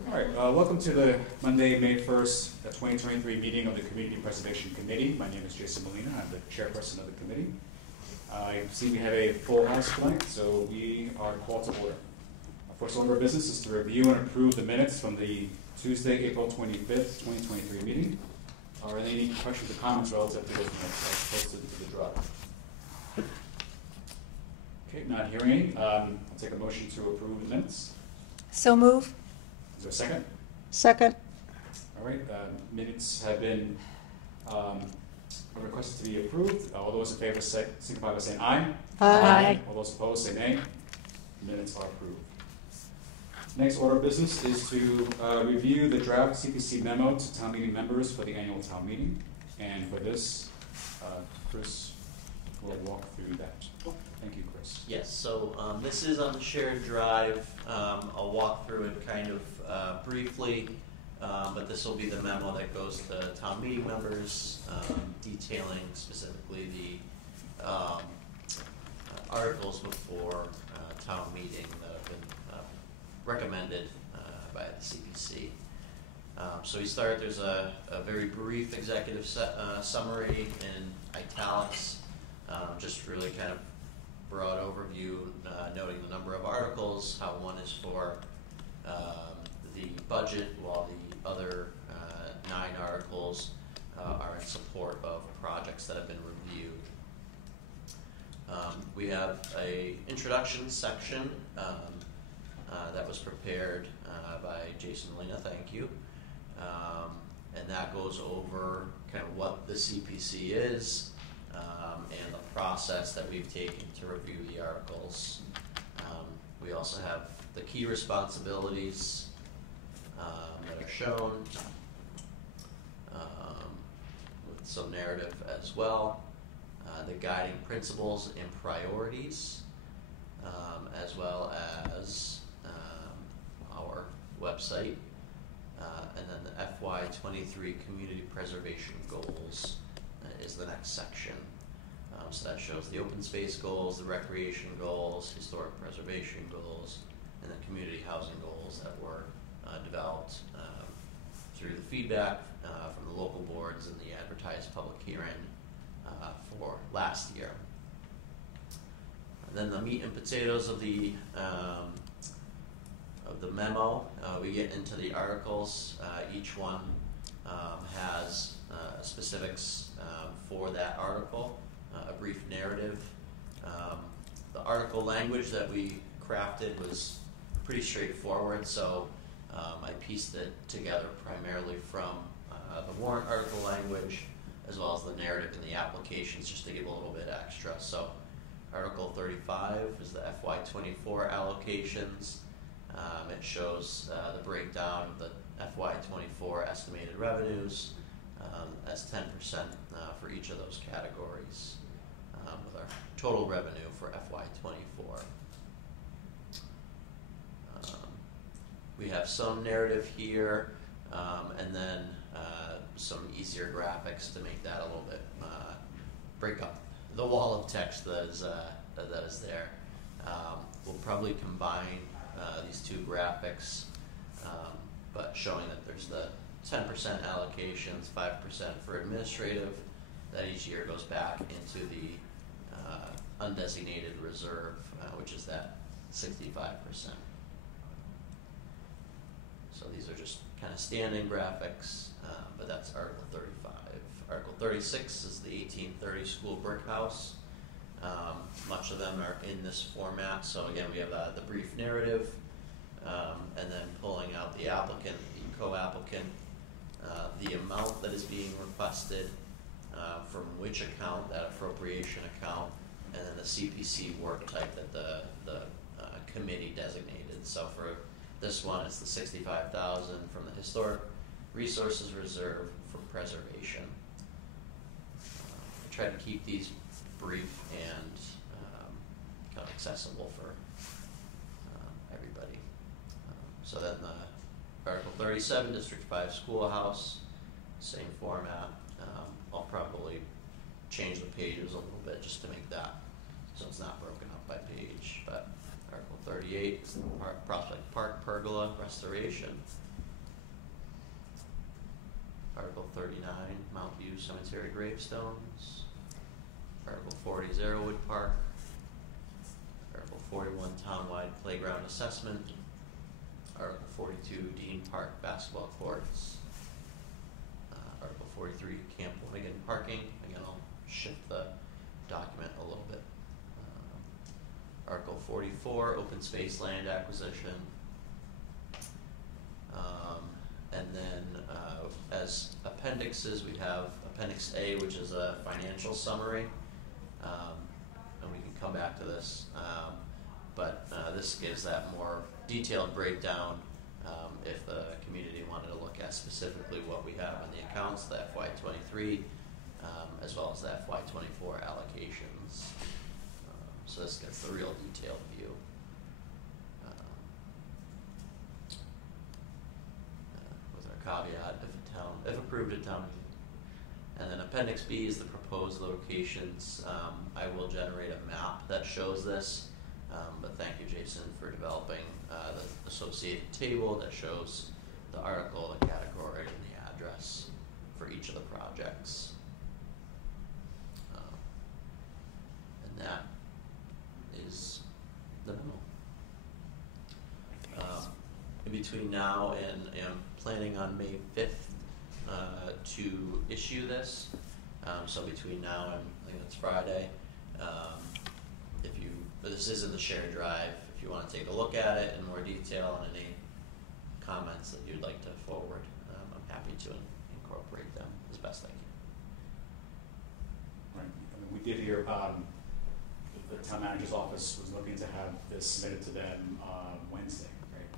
All right, welcome to the Monday, May 1st, 2023 meeting of the Community Preservation Committee. My name is Jason Molina. I'm the chairperson of the committee. I see we have a full house tonight, so we are called to order. Our first order of business is to review and approve the minutes from the Tuesday, April 25th, 2023 meeting. Are there any questions or comments relative to those minutes as posted to the drive? Okay, not hearing any. I'll take a motion to approve the minutes. So move. Is there a second? Second. All right, minutes have been requested to be approved. All those in favor signify by saying aye. Aye. All those opposed say nay. Minutes are approved. Next order of business is to review the draft CPC memo to town meeting members for the annual town meeting. And for this, Chris will walk through that. Thank you, Chris. Yes, so this is on the shared drive. I'll walk through it kind of briefly, but this will be the memo that goes to town meeting members, detailing specifically the articles before town meeting that have been recommended by the CPC. So we start, there's a very brief executive summary in italics, just really kind of broad overview, noting the number of articles, how one is for the budget, while the other 9 articles are in support of projects that have been reviewed. We have a introduction section that was prepared by Jason Molina, thank you. And that goes over kind of what the CPC is, and the process that we've taken to review the articles. We also have the key responsibilities that are shown, with some narrative as well, the guiding principles and priorities, as well as our website, and then the FY23 community preservation goals is the next section. So that shows the open space goals, the recreation goals, historic preservation goals, and the community housing goals that were developed through the feedback from the local boards and the advertised public hearing for last year. And then the meat and potatoes of the memo, we get into the articles. Each one has specifics for that article, a brief narrative. The article language that we crafted was pretty straightforward, so I pieced it together primarily from the warrant article language, as well as the narrative and the applications, just to give a little bit extra. So Article 35 is the FY24 allocations. It shows the breakdown of the FY24 estimated revenues as 10% for each of those categories, with our total revenue for FY24. We have some narrative here, and then some easier graphics to make that a little bit, break up the wall of text that is there. We'll probably combine these two graphics, but showing that there's the 10% allocations, 5% for administrative, that each year goes back into the undesignated reserve, which is that 65%. So these are just kind of standing graphics, but that's Article 35. Article 36 is the 1830 school brick house. Much of them are in this format. So again, we have the brief narrative, and then pulling out the applicant, the co-applicant, the amount that is being requested, from which account, that appropriation account, and then the CPC work type that the committee designated. So for this one, it's the $65,000 from the Historic Resources Reserve for preservation. I try to keep these brief and kind of accessible for everybody. So then the Article 37, District 5 Schoolhouse, same format. I'll probably change the pages a little bit just to make that so it's not broken up by page. But Article 38 is the Prospect Park Pergola Restoration. Article 39, Mount View Cemetery gravestones. Article 40, Zerwood Park. Article 41, Townwide Playground Assessment. Article 42, Dean Park Basketball Courts. Article 43, Camp Winigan Parking. Again, I'll shift the document a little bit. Article 44, Open Space Land Acquisition. And then as appendixes, we have Appendix A, which is a financial summary. And we can come back to this. But this gives that more detailed breakdown if the community wanted to look at specifically what we have in the accounts, the FY23, as well as the FY24 allocations. So this gets the real detailed view. With our caveat, if approved at town meeting. And then Appendix B is the proposed locations. I will generate a map that shows this, but thank you, Jason, for developing the associated table that shows the article, the category, and the address for each of the projects. And that is the memo. In between now and I'm planning on May 5th to issue this. So between now and I think it's Friday, this is in the shared drive. If you want to take a look at it in more detail and any comments that you'd like to forward, I'm happy to incorporate them as best I can. Right. I mean, we did hear the town manager's office was looking to have this submitted to them Wednesday, right?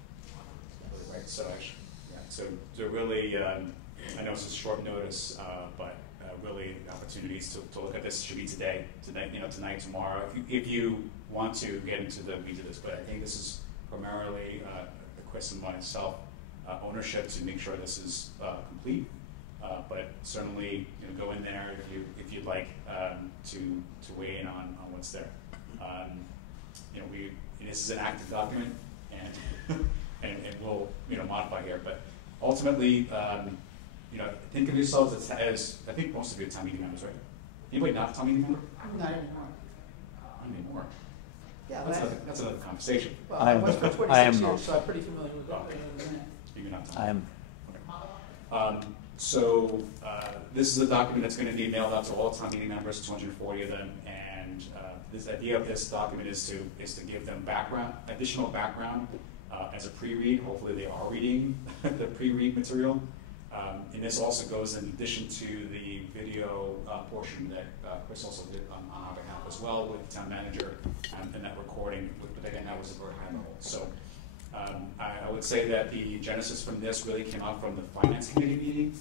Right. So actually, yeah. So really, I know it's a short notice, but really opportunities to look at this should be today, tonight, tomorrow. If you want to get into the weeds of this, but I think this is primarily Chris and myself ownership to make sure this is complete. But certainly, go in there if you'd like to weigh in on what's there. This is an active document, and and we'll modify here. But ultimately, think of yourselves as I think most of you are town meeting members, right? Anybody not a town meeting member? Not anymore. Not anymore. Yeah, That's another conversation. well, I was for 26 I am years, not. so I'm pretty familiar with Okay. it. You're not. I am. So this is a document that's going to be mailed out to all town meeting members, 240 of them, and this idea of this document is to give them additional background as a pre-read. Hopefully they are reading the pre-read material. And this also goes in addition to the video portion that Chris also did on our behalf as well with the town manager and that recording, but again, that was a very high level. So I would say that the genesis from this really came out from the Finance Committee meeting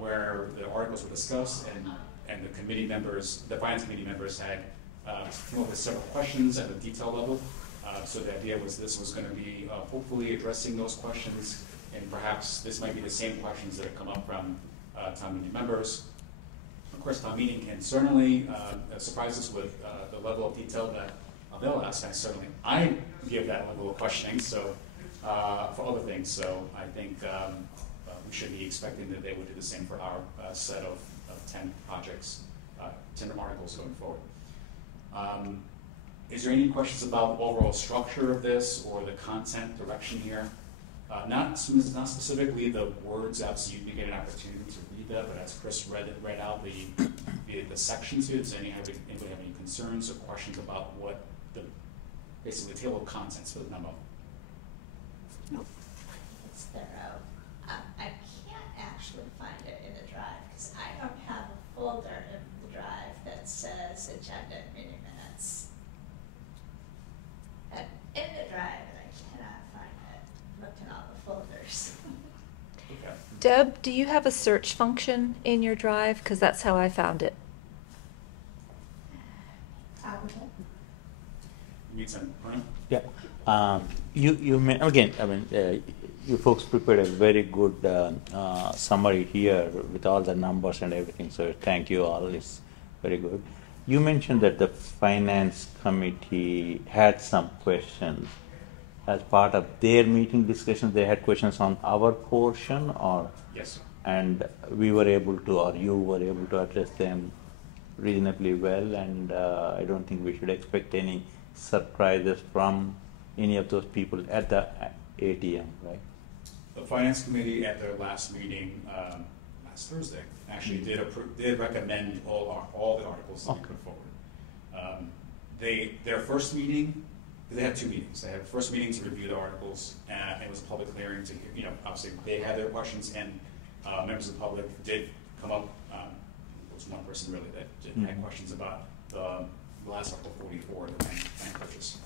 where the articles were discussed and the committee members, the Finance Committee members had come up with several questions at a detail level. So the idea was this was going to be hopefully addressing those questions, and perhaps this might be the same questions that have come up from town meeting members. Of course, town meeting can certainly surprise us with the level of detail that they'll ask, and certainly I give that level of questioning. So for other things, so I think we should be expecting that they would do the same for our set of 10 projects, 10 articles going forward. Is there any questions about the overall structure of this or the content direction here? Not specifically the words out, so you can get an opportunity to read that, but as Chris read out the sections here, does anybody have any concerns or questions about what basically the table of contents for the memo? It's thorough. I can't actually find it in the drive because I don't have a folder in the drive that says agenda and meeting minutes. And in the drive, and I cannot find it. Looked in all the folders. Okay. Deb, do you have a search function in your drive? Because that's how I found it. You need some, Brian? Yeah. You may, again, I mean, you folks prepared a very good summary here with all the numbers and everything, so thank you all. It's very good. You mentioned that the Finance Committee had some questions. As part of their meeting discussions, they had questions on our portion, or? Yes. and we were able to, or you were able to address them reasonably well, and I don't think we should expect any surprises from any of those people at the ATM, right? The finance committee at their last meeting, last Thursday, actually did recommend all the articles that we put forward. Their first meeting, they had two meetings. They had a first meeting to review the articles, and it was a public hearing to hear, obviously they had their questions, and members of the public did come up. There was one person really that had questions about the last Article 44, the land purchase.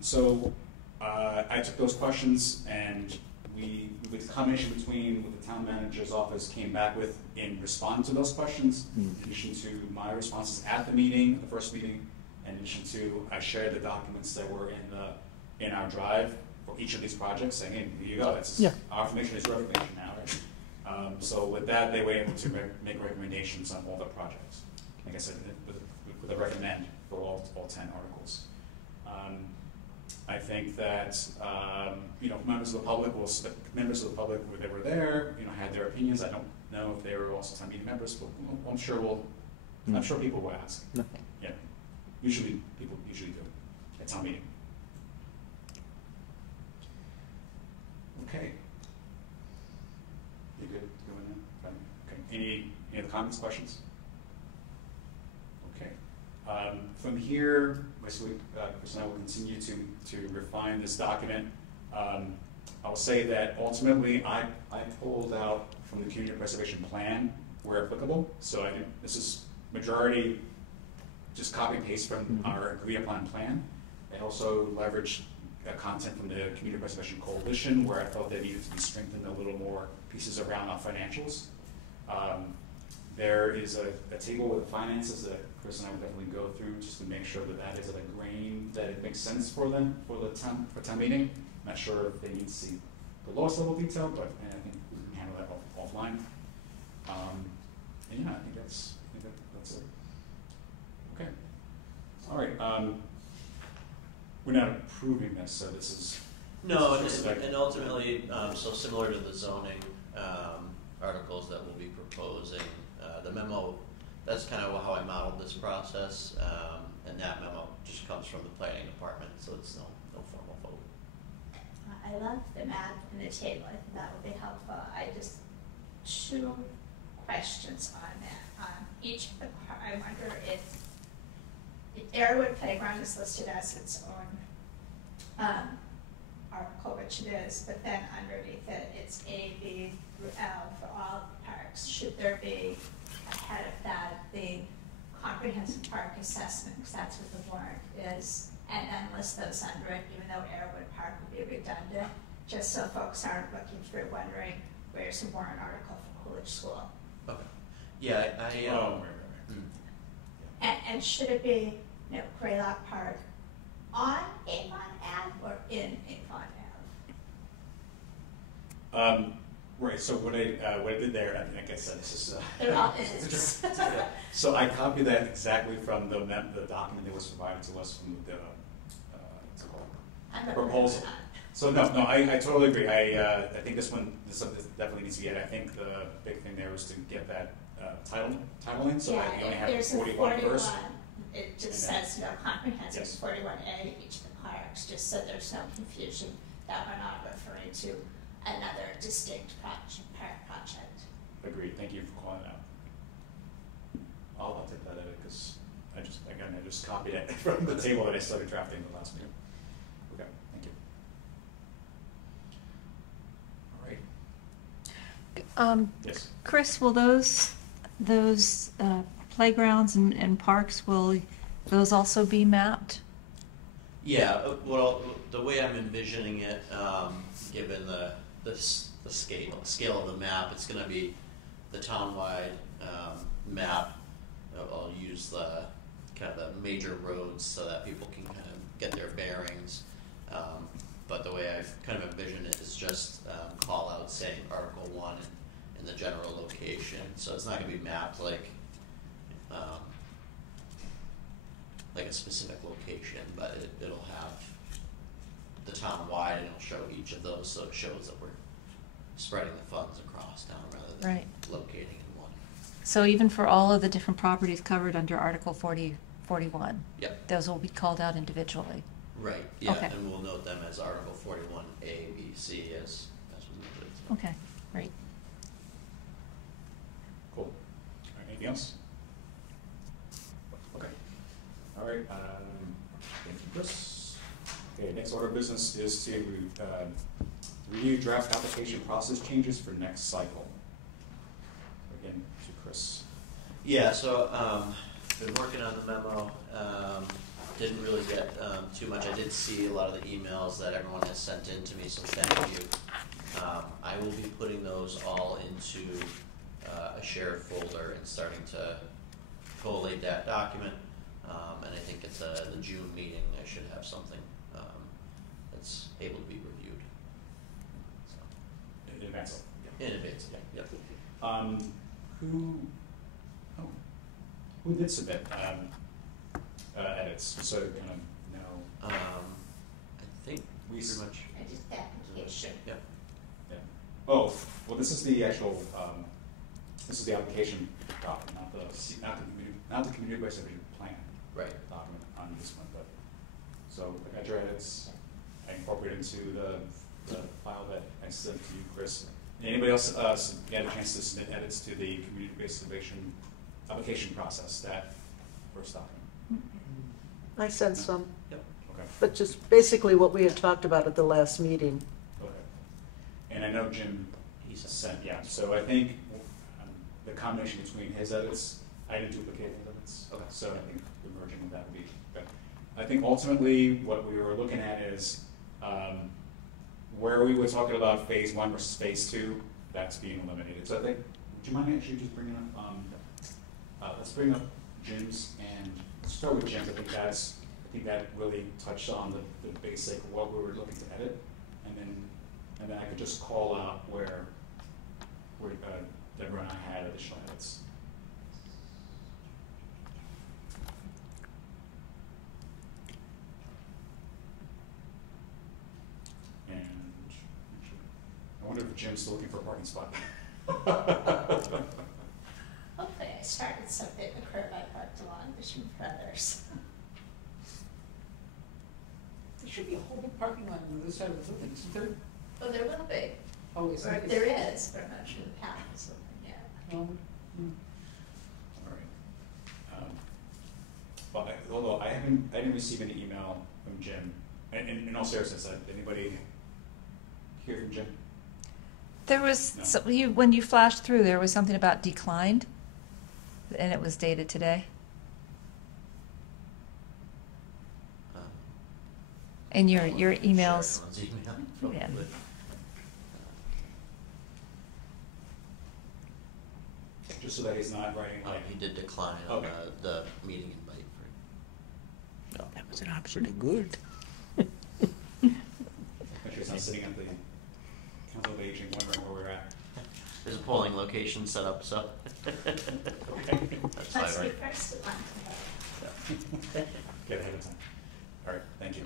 So I took those questions, and with the combination between what the town manager's office came back with in response to those questions, in addition to my responses at the meeting, the first meeting, in addition to I shared the documents that were in our drive for each of these projects, saying, hey, here you go, our information is your information now, right? So with that, they were able to make recommendations on all the projects. Like I said, with a recommend for all 10 articles. I think that members of the public that were there, had their opinions. I don't know if they were also town meeting members, but I'm sure people will ask. Okay. Yeah, people usually do at town meeting. Okay. You good? Going in? Fine. Okay. Any other comments, questions? Okay. From here, basically, Chris and I will continue to refine this document. I'll say that ultimately, I pulled out from the community preservation plan where applicable. So this is majority just copy and paste from our agreed upon plan. I also leveraged content from the Community Preservation Coalition where I felt they needed to be strengthened a little more pieces around our financials. There is a table with finances that Chris and I would definitely go through just to make sure that is at a grain that it makes sense for them for town meeting. I'm not sure if they need to see the lowest level detail, but I think we can handle that offline. And yeah, I think that's it. Okay. All right. We're not approving this, so this is No, this is and ultimately, so similar to the zoning articles that we'll be proposing, the memo, that's kind of how I modeled this process, and that memo just comes from the planning department, so it's no formal vote. I love the map and the table. I think that would be helpful. I just, 2 questions on that. Each of the I wonder if the Arrowwood Playground is listed as its own article, which it is, but then underneath it, it's A, B, through L for all parks. Should there be ahead of that the comprehensive park assessment, because that's what the warrant is, and then list those under it, even though Arrowwood Park would be redundant, just so folks aren't looking through wondering where's the warrant article for Coolidge School. Okay. Yeah, right. And should it be, Greylock Park on Avon Ave or in Avon Ave? Right. So what I did there, I think I said this is. They're all in. So I copied that exactly from the document that was provided to us from the what's it called? Proposal. So no, I totally agree. I think this definitely needs to be added. I think the big thing there was to get that title in, so that we only have there's 41 first. It just says comprehensive 41A, each of the parks, just so there's no confusion that we're not referring to another distinct park project. Agreed. Thank you for calling it out. I'll take that edit because I just copied it from the table that I started drafting the last meeting. Okay, thank you. All right. Yes. Chris, will those playgrounds and parks, will those also be mapped? Yeah, well, the way I'm envisioning it, given the scale of the map, it's going to be the townwide map. I'll use the kind of the major roads so that people can kind of get their bearings. But the way I've kind of envisioned it is just call out saying Article 1 in the general location. So it's not going to be mapped like a specific location, but it'll have the town wide, and it'll show each of those, so it shows that we're spreading the funds across town rather than Right. locating in one. So even for all of the different properties covered under Article 41, Yep. those will be called out individually. Right, yeah, Okay. and we'll note them as Article 41A, B, C as was noted. Okay, great. Cool. All right, anything else? Okay. All right, thank you, Chris. Okay, next order of business is to review draft application process changes for next cycle. Again, to Chris. Yeah, so been working on the memo. Didn't really get too much. I did see a lot of the emails that everyone has sent in to me, so thank you. I will be putting those all into a shared folder and starting to collate that document. And I think it's the June meeting. I should have something that's able to be reviewed. So, In advance of. Yeah. in advance. Yeah. Yep. Who did submit edits? So kind of know. I think We pretty much. I just application. Yeah. Yeah. Oh, well, this is the actual. This is the application document, not the community preservation plan Right. document on this one. But so I got your edits. I incorporated into the file that I sent to you, Chris. Anybody else had a chance to submit edits to the community preservation application process, that first document? I sent some, Yep. Okay. but just basically what we had talked about at the last meeting. Okay. And I know Jim He's sent, yeah, so I think the combination between his edits, I didn't duplicate his edits. Okay. So I think the merging of that would be good. I think ultimately what we were looking at is where we were talking about phase 1 versus phase 2, that's being eliminated. So I think, would you mind actually just bringing up, let's bring up Jim's, and let's start with Jim's. I think that really touched on the basic, what we were looking to edit, and then I could just call out where Deborah and I had additional edits. And actually, I wonder if Jim's still looking for a parking spot. Hopefully I started something at the curb I parked along Richmond Brothers. There should be a whole big parking lot on the other side of the building, isn't there? Oh, there will be. Oh, is Or that? there is, but I'm not sure the path is open yet. Oh, All right. But although I didn't receive any email from Jim. And in all seriousness, did anybody hear from Jim? There was, No. so when you flashed through, there was something about declined, and it was dated today. Um, In your I'll emails. share everyone's email, Yeah. probably. Just so that he's not writing like. He did decline on Okay. the meeting invite for. Oh, that was absolutely good. Make sure he's not sitting at the Council of Aging wondering where we're at. There's a polling location set up, so. That's fine, Let's be right? first to one. Get ahead of time. All right, thank you.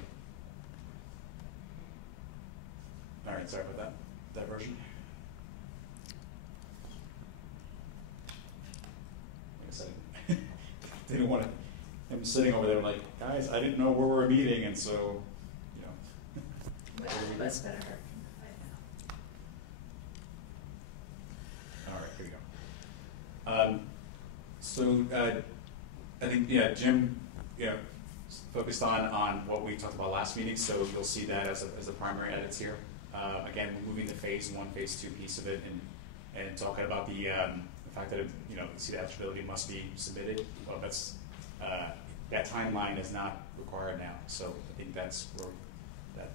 All right, sorry about that version. Like I said, didn't want him sitting over there like, guys, I didn't know where we were meeting, and so, you know. Well, that's better hurt by now. All right, here we go. So I think, yeah, Jim, focused on what we talked about last meeting, so you'll see that as the primary edits here. Again, we're moving the phase 1, phase 2 piece of it, and talking about the fact that you see the eligibility must be submitted. Well, that's that timeline is not required now, so I think that's where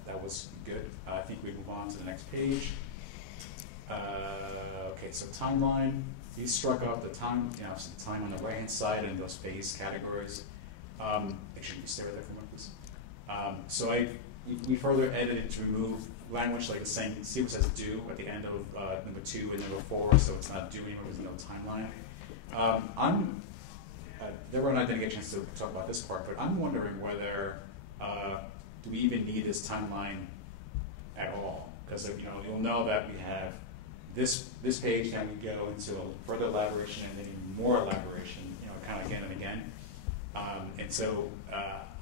that was good. I think we move on to the next page. Okay, so timeline. He struck out the time, so the time on the right-hand side and those phase categories. Actually, you stay right there for a moment, please. So we further edited to remove language like the same. See what says "do" at the end of number 2 and number 4, so it's not "do" anymore. There's no timeline. Deborah and I didn't get a chance to talk about this part, but I'm wondering whether do we even need this timeline at all? Because you'll know that we have this page, then we go into a further elaboration and then even more elaboration, you know, kind of again and again. And so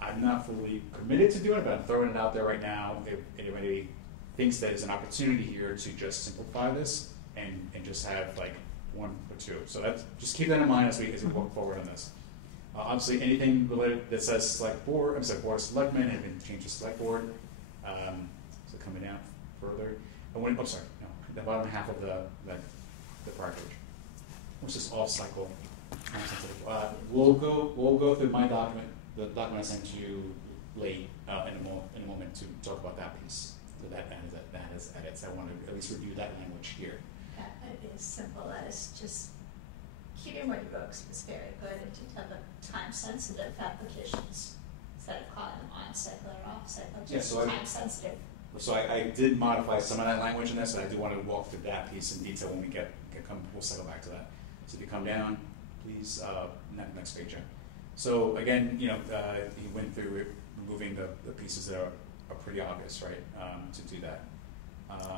I'm not fully committed to doing it, but I'm throwing it out there right now. If anybody thinks that there's an opportunity here to just simplify this and just have like one or two. So that's, just keep that in mind as we work forward on this. Obviously, anything related that says select board, I'm sorry, board of selectmen, have been changed to select board. So coming down further. And when, oh, sorry, no, the bottom half of the prior page, which is off cycle. We'll go through my document, the document I sent you late in a moment to talk about that piece. So that has edits. I want to at least review that language here. That might be as simple as just keeping what you wrote was very good and to have the time-sensitive applications instead of calling them on-cycle or off-cycle, just so time-sensitive. So I did modify some of that language in this, and I do want to walk through that piece in detail when we we'll settle back to that. So if you come down, please, next page. So again, you know, he went through it, removing the pieces that are pretty obvious, right, to do that.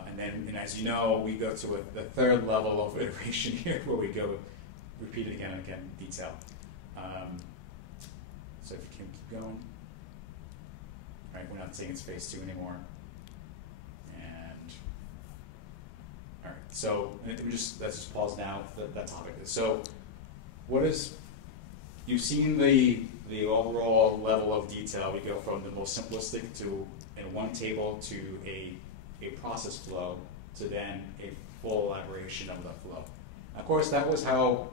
And then, and as you know, we go to the third level of iteration here, where we go repeat it again and again in detail. So if you can keep going. All right, we're not saying it's phase 2 anymore. And all right, so let's just pause now for that topic. So you've seen the overall level of detail. We go from the most simplistic to in one table to a process flow to then a full elaboration of the flow. Of course, that was how,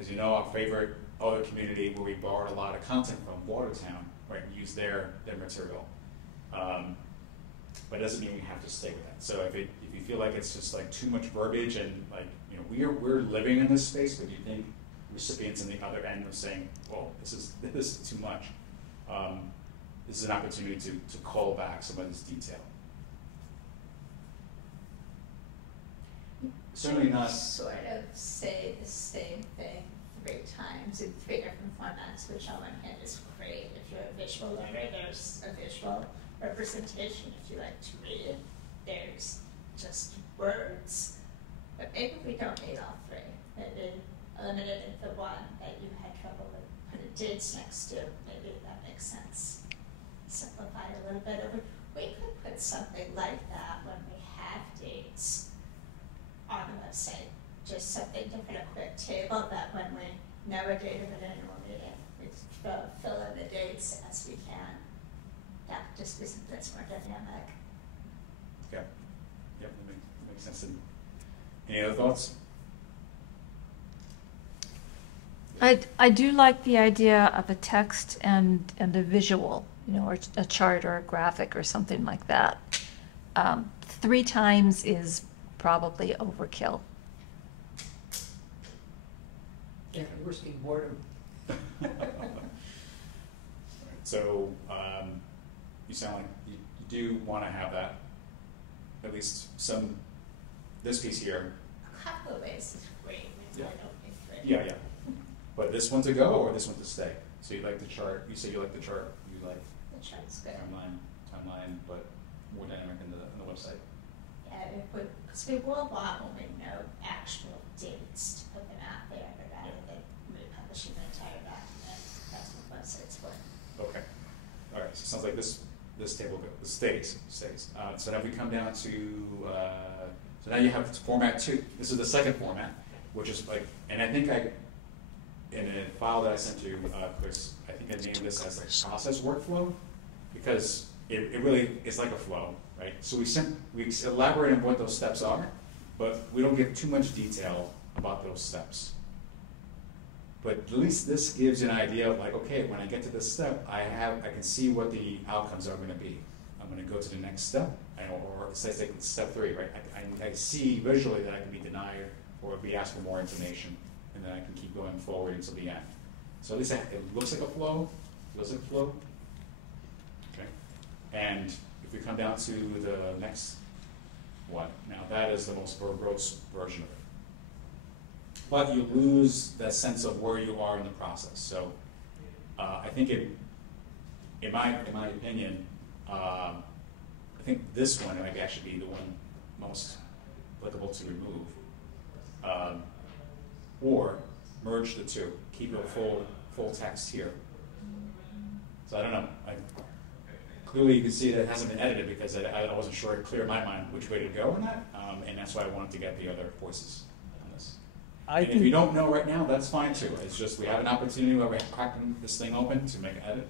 as you know, our favorite other community where we borrowed a lot of content from, Watertown, right, and used their material. But it doesn't mean we have to stay with that. So if you feel like it's just like too much verbiage and like, you know, we're living in this space, but you think recipients on the other end are saying, well, this is too much. This is an opportunity to call back some of this detail. Certainly not. Sort of say the same thing 3 times in 3 different formats, which on one hand is great. If you're a visual learner, there's a visual representation. If you like to read, there's just words. But maybe we don't need all 3. Maybe eliminate the one that you had trouble with, put dates next to. Maybe that makes sense. Simplify it a little bit. Or we could put something like that when we have dates on the website. Just something different, a quick table that when we know a date of an annual meeting, we fill in the dates as we can. That could just be something that's more dynamic. Okay. Yep, that makes sense. And any other thoughts? I do like the idea of a text and a visual, you know, or a chart or a graphic or something like that. 3 times is probably overkill. Yeah, we're seeing boredom. So you sound like you do want to have that, at least this piece here. A couple of ways is great. Yeah. I don't think 3. Yeah. But this one to go or this one to stay? So you like the chart, you say you like the chart, you like The chart's good. timeline, but more dynamic in the website. Yeah, because we will want when we know actual dates to put them out there rather than republishing the entire document. That's what websites for. Okay. All right. So it sounds like this table stays. So now we come down to so now you have format 2. This is the second format, which is like, and I think in a file that I sent to Chris, I think I named this as like process workflow because it really is like a flow, right? So we elaborate on what those steps are, but we don't give too much detail about those steps. But at least this gives you an idea of like, okay, when I get to this step, I can see what the outcomes are going to be. I'm going to go to the next step, or say step 3, right? I see visually that I can be denied or be asked for more information, and then I can keep going forward until the end. So at least it looks like a flow. Does it flow? Okay. And if we come down to the next one, now that is the most verbose version of it. But you lose that sense of where you are in the process. So I think in my opinion, I think this one might actually be the one most applicable to remove. Or merge the two, keep a full text here. So I don't know. Clearly you can see that it hasn't been edited because I wasn't sure it cleared in my mind which way to go on that, and that's why I wanted to get the other voices on this. And if you don't know right now, that's fine too. It's just we have an opportunity where we're cracking this thing open to make an edit.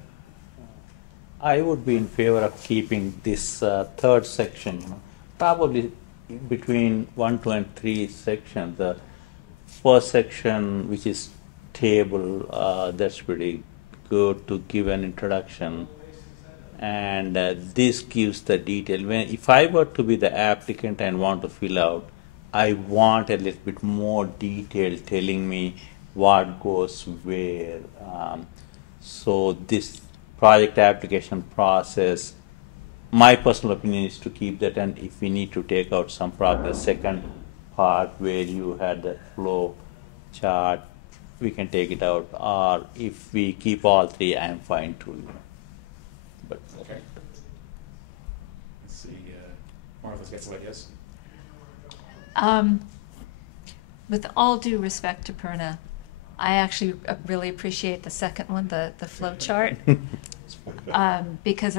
I would be in favor of keeping this third section, probably between 1, 2, and 3 sections. The first section, which is table, that's pretty good to give an introduction, and this gives the detail. If I were to be the applicant and want to fill out, I want a little bit more detail telling me what goes where. So this project application process, my personal opinion is to keep that, and if we need to take out some part, the second part where you had the flow chart, we can take it out, or if we keep all 3, I am fine too. But Okay. Let's see. Martha's got some ideas. With all due respect to Purna, I actually really appreciate the second one, the flow chart, because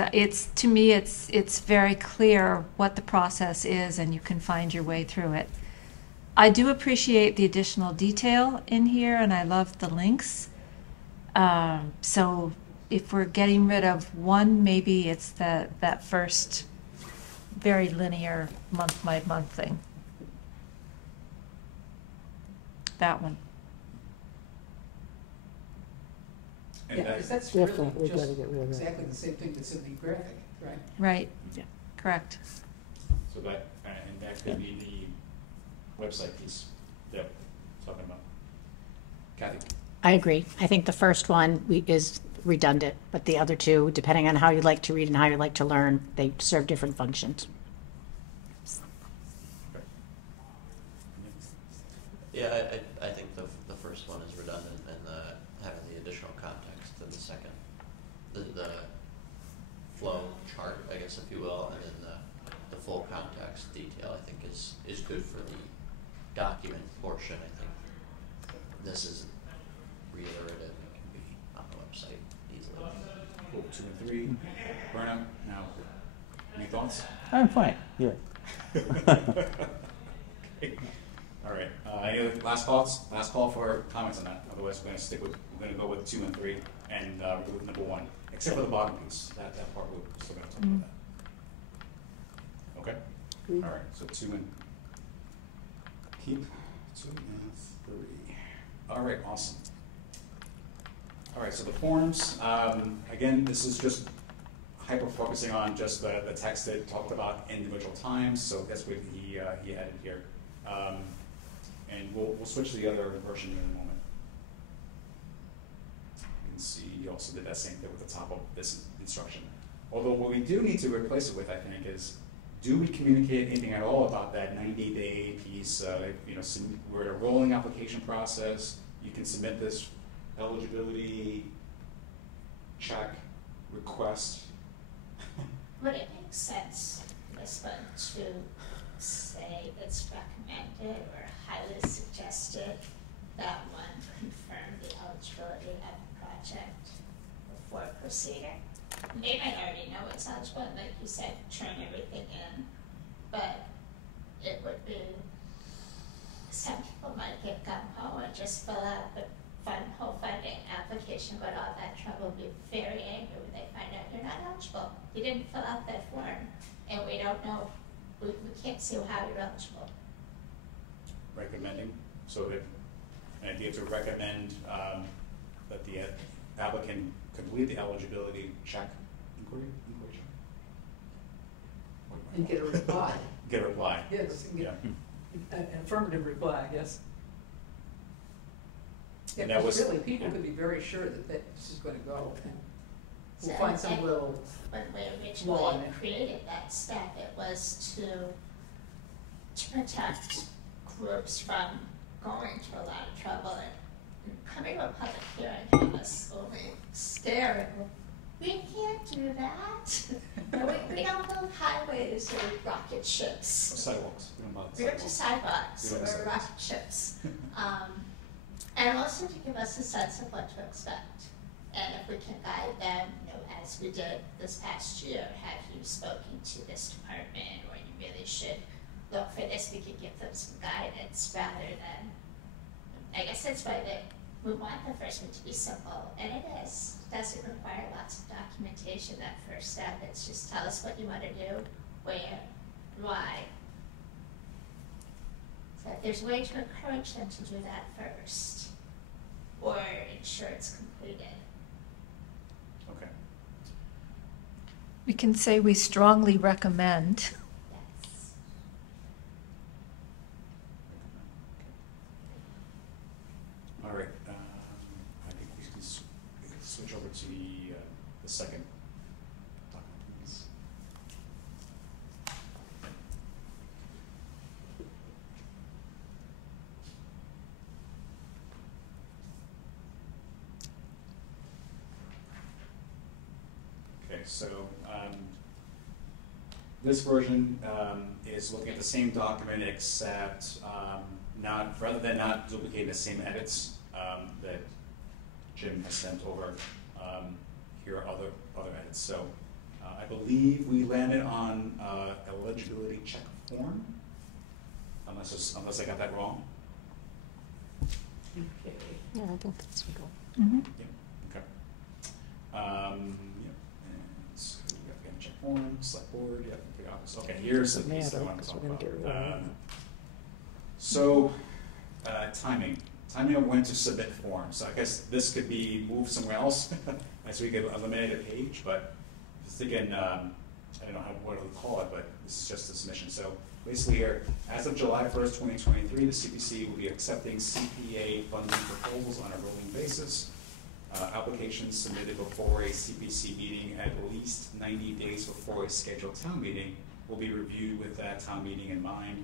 to me it's very clear what the process is, and you can find your way through it. I do appreciate the additional detail in here, and I love the links. So if we're getting rid of one, maybe it's that first very linear month by month thing. That one. And Yeah, that- because that's Definitely, really we've just gotta get rid of that. exactly the same thing that's in the graphic, right? Right. Yeah. Correct. So that and that could be the website piece that we're talking about. Kathy. I agree. I think the first one is redundant, but the other two, depending on how you like to read and how you like to learn, they serve different functions. Okay. Yeah, I think the first one is redundant, and having the additional context in the second, the flow chart, I guess, if you will, and then the full context detail, I think is good for the document portion. I think this is reiterative and can be on the website easily. Cool. 2 and 3. Burnout. Now, any thoughts? I'm fine. Yeah. All right. Any other last thoughts? Last call for comments on that. Otherwise, we're going to go with 2 and 3 and with number 1, except for the bottom piece. That part we're still going to talk about that. Okay. All right. So 2 and keep 2 and 3. All right. Awesome. All right. So the forms. Again, this is just hyper focusing on just the text that talked about individual times. So that's what he added here. And we'll switch to the other version in a moment. You can see he also did that same thing with the top of this instruction. Although what we do need to replace it with, I think, is do we communicate anything at all about that 90-day piece? We're in a rolling application process. You can submit this eligibility check request. Would it make sense, this one, to say it's recommended or highly suggested that one confirm the eligibility of the project before proceeding? They might already know it's eligible, like you said, turn everything in, but it would be, some people might get gung-ho and just fill out the whole funding application, but all that trouble, be very angry when they find out you're not eligible. You didn't fill out that form, and we don't know, we can't see how you're eligible. Recommending. So if an idea to recommend that the applicant complete the eligibility check inquiry check. And get a reply. Get a reply. Yes, Yeah. an affirmative reply, I guess. Yeah, And that because was- really, people yeah. could be very sure that this is going to go, and we'll So, find some and little, when we law in originally it. created that step, it was to protect groups from going to a lot of trouble and coming to a public hearing and us only stare and go, we can't do that. No, we don't build highways or rocket ships. Sidewalks, we don't bother We don't do sidewalks. sidewalks We don't do or sidewalks. rocket ships. And also to give us a sense of what to expect. And if we can guide them, as we did this past year, have you spoken to this department, or you really should look for this, we could give them some guidance rather than, I guess that's why we want the first one to be simple, and it is. It doesn't require lots of documentation, that first step. It's just tell us what you want to do, where, why. So if there's a way to encourage them to do that first, or ensure it's completed. Okay. We can say we strongly recommend. Yes. All right, I think we can switch over to the second document, please. Okay, so this version is looking at the same document except rather than not duplicating the same edits that Jim has sent over, here are other edits. So I believe we landed on eligibility check form, unless I got that wrong. Yeah, I think that's good. Mm-hmm. Yeah, okay. Yeah, and so we got check form, select board, yeah, the office. Okay, here's the piece that I want to talk about. So, timing. Timing of when to submit forms. So I guess this could be moved somewhere else, as we could eliminate a page, but just again, I don't know what to call it, but this is just a submission. So basically here, as of July 1st, 2023, the CPC will be accepting CPA funding proposals on a rolling basis. Applications submitted before a CPC meeting at least 90 days before a scheduled town meeting will be reviewed with that town meeting in mind.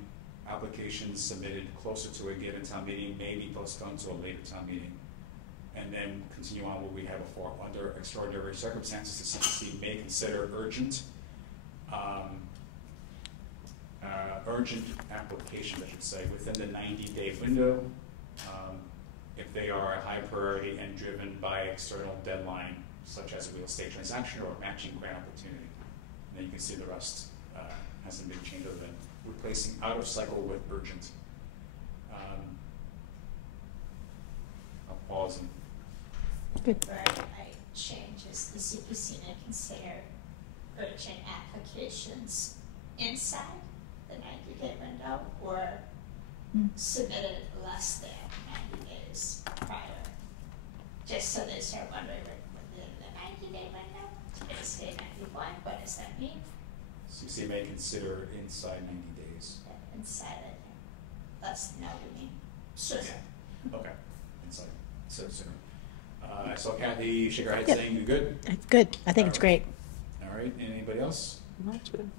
Applications submitted closer to a given town meeting may be postponed to a later town meeting. And then continue on where we have under extraordinary circumstances, the CPC may consider urgent applications, I should say, within the 90-day window, if they are a high priority and driven by external deadline, such as a real estate transaction or a matching grant opportunity. And then you can see the rest hasn't been changed other than replacing out of cycle with urgent. I'll pause and Good. Where I change is the CPC may consider urgent applications inside the 90-day window, or submitted less than 90 days prior. Just so they start wondering, within the 90-day window, it's say 91, what does that mean? CPC may consider inside 90 days. Inside it, less than 90, you mean? Sure. Okay, inside, so sooner. I saw Kathy shake her head Yep. saying, you good? Good. I think it's great. All right, anybody else? That's good.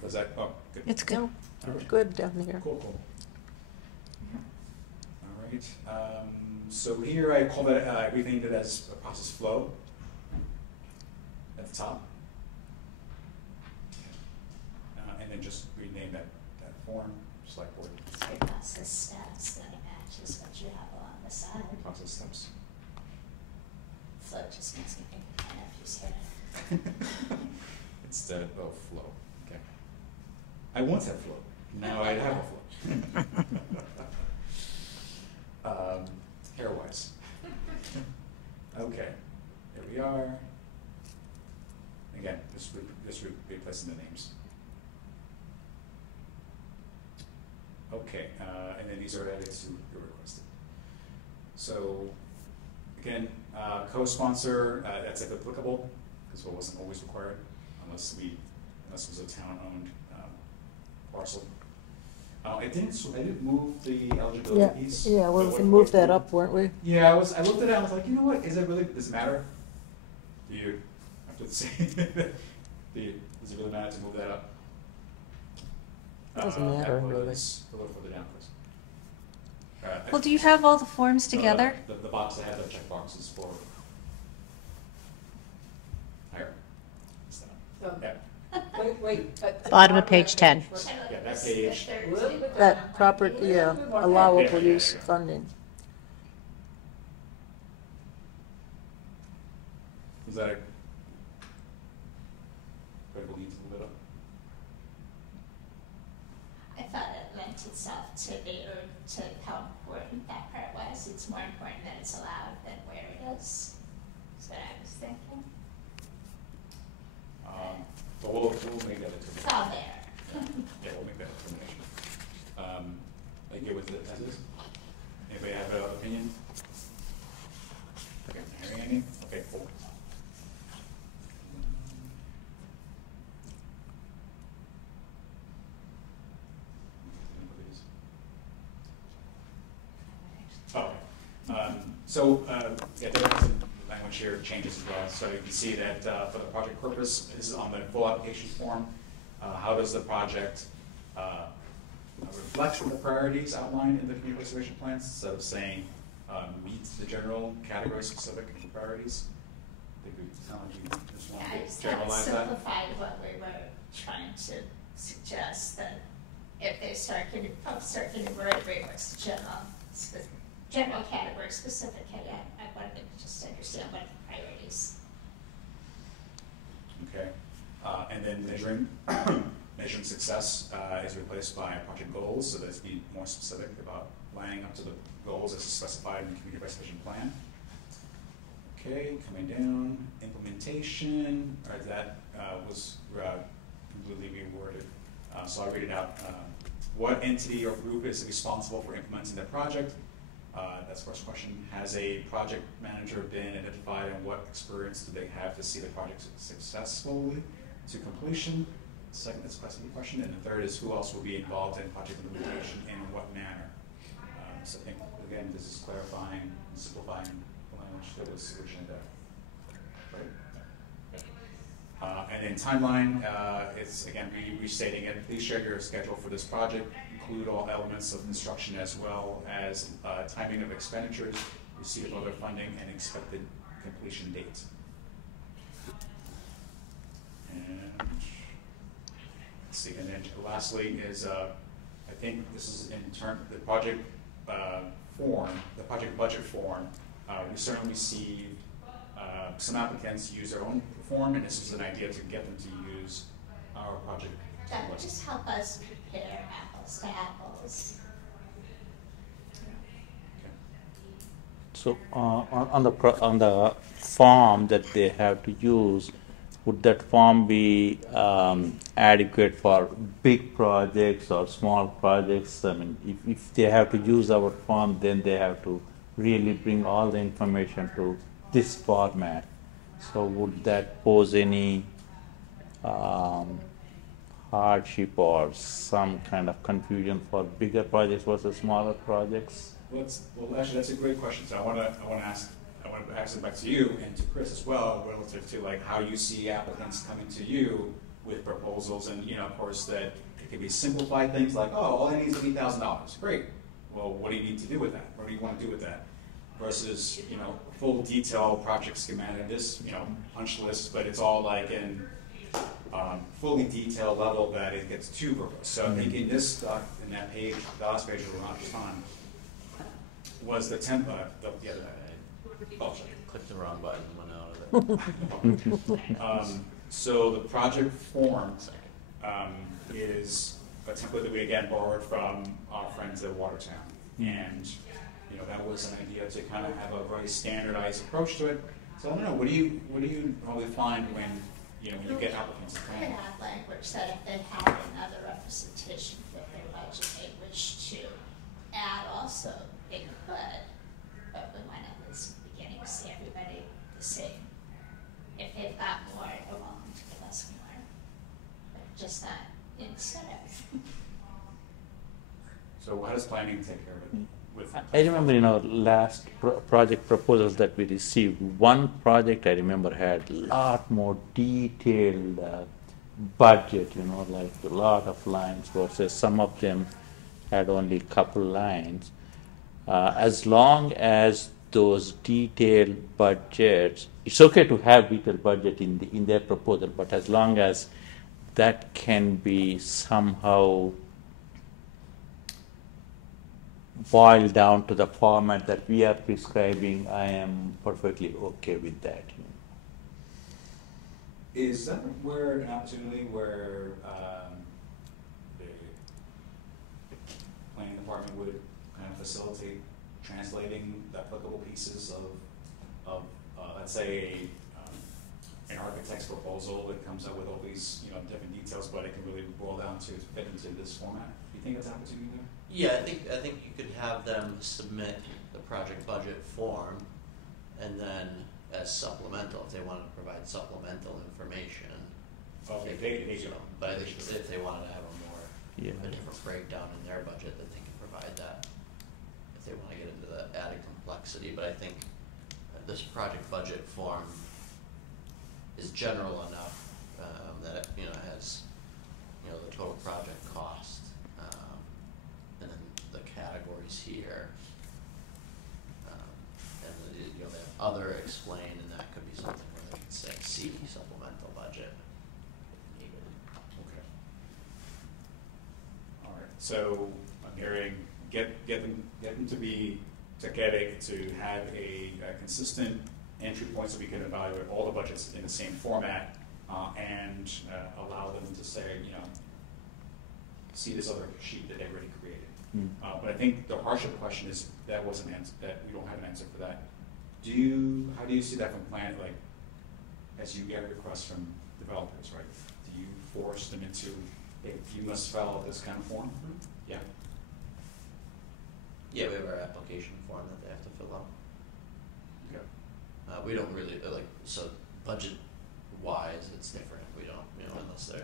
Does that, oh, good. It's good. All right. Good down here. Cool, cool. All right, so here I call that, renamed it as a process flow at the top. And then just rename that form, select board, Say process steps, then it matches what you have along the side. process steps. Flow just makes me think of my nephew's hair. Instead of flow, okay. I once had flow, now I have a flow. Hair-wise. Okay, here we are. Again, just replacing the names. Okay, and then these are edits who requested. So, again, co-sponsor, that's if applicable, because it wasn't always required, unless it was a town-owned parcel. I didn't move the eligibility piece. Yeah, well, but we moved that up, weren't we? Yeah, I looked at it, I was like, you know what, does it matter? Do you have to say, does it really matter to move that up? Doesn't matter, that really. was a little further down, please. Well, do you have all the forms together? The box that had the check boxes for. Yeah, Wait. Bottom of page 10. Yeah, that page. That property, yeah, allowable use funding. Was that a critical need to move it up? I thought it lent itself to how important that part was. It's more important that it's allowed than where it is. That's what I was thinking. But we'll make that It's determination. all there. Yeah, we'll make that determination. Are you good with it as is? Anybody have an opinion? Okay, hearing any? Okay, cool. Oh, yeah, there are some language here changes as well. So you can see that for the project purpose, this is on the full application form. How does the project reflect the priorities outlined in the community preservation plans instead of saying meets the general category specific priorities? I think we sound like you just want I to just thought it generalize that. simplified what we were trying to suggest, that if they start getting word what's general category specific, I wanted to just understand what the priorities. Okay, and then measuring success is replaced by project goals, so let's be more specific about lining up to the goals as specified in the community preservation plan. Okay, coming down, implementation, all right, that was completely reworded. So I'll read it out. What entity or group is responsible for implementing the project? That's the first question. Has a project manager been identified, and what experience do they have to see the project successfully to completion? Second, that's a question. And the third is who else will be involved in project implementation and in what manner? So I think, again, this is clarifying and simplifying the language that was originally there. Right? And then timeline, it's again restating it. Please share your schedule for this project. Include all elements of construction as well as timing of expenditures, receipt of other funding, and expected completion dates. And let's see. And then lastly is I think this is in turn the project form, the project budget form. We certainly received some applicants use their own form, and this is an idea to get them to use our project. That would just help us compare apples to apples. So on the form that they have to use, would that form be adequate for big projects or small projects? I mean, if they have to use our form, then they have to really bring all the information to this format. So would that pose any hardship or some kind of confusion for bigger projects versus smaller projects? Well, actually, that's a great question. So I want to ask it back to you and to Chris as well, relative to like how you see applicants coming to you with proposals, and of course that it can be simplified things like, oh, all I need is $8,000. Great. Well, what do you need to do with that? What do you want to do with that? Versus full detail project schematic, this punch list, but it's all like in fully detailed level that it gets too verbose. So I think in this stuff, in that page, the last page of the last on, was the template. Click the wrong button and went out of it. So the project form is a template that we again borrowed from our friends at Watertown, and that was an idea to kind of have a very standardized approach to it. So I don't know. What do you probably find when when you get applicants? I could have language that if they have another representation for their budget they wish to add also, they could. But we want at least beginning to see everybody the same. If they've got more, they're welcome to give us more. But just not instead of. So how does planning take care of it? I remember, last project proposals that we received, one project I remember had a lot more detailed budget, like a lot of lines versus some of them had only a couple lines. As long as those detailed budgets it's okay to have detailed budget in their proposal, but as long as that can be somehow boiled down to the format that we are prescribing, I am perfectly okay with that. Is that where an opportunity where the planning department would kind of facilitate translating the applicable pieces of let's say, an architect's proposal that comes up with all these, different details, but it can really boil down to fit into this format? Do you think that's an opportunity there? Yeah, I think you could have them submit the project budget form, and then as supplemental, if they wanted to provide supplemental information. Okay, they So, but I think if they wanted to have a different breakdown in their budget, that they can provide that. If they want to get into the added complexity, but I think this project budget form is general enough that it has the total project cost, and then the categories here, and they have other explain, and that could be something where they could say C supplemental budget. Okay. All right. So I'm hearing get them to have a consistent entry point so we can evaluate all the budgets in the same format, and allow them to say, see this other sheet that they've already created. But I think the hardship question is that wasn't answered, that we don't have an answer for that. How do you see that from plan, like, as you get requests from developers, right? Do you force them into, hey, you must fill out this kind of form? Mm-hmm. Yeah. Yeah, we have our application form that they have to fill out. Okay. We don't really so budget wise, it's different. We don't, unless they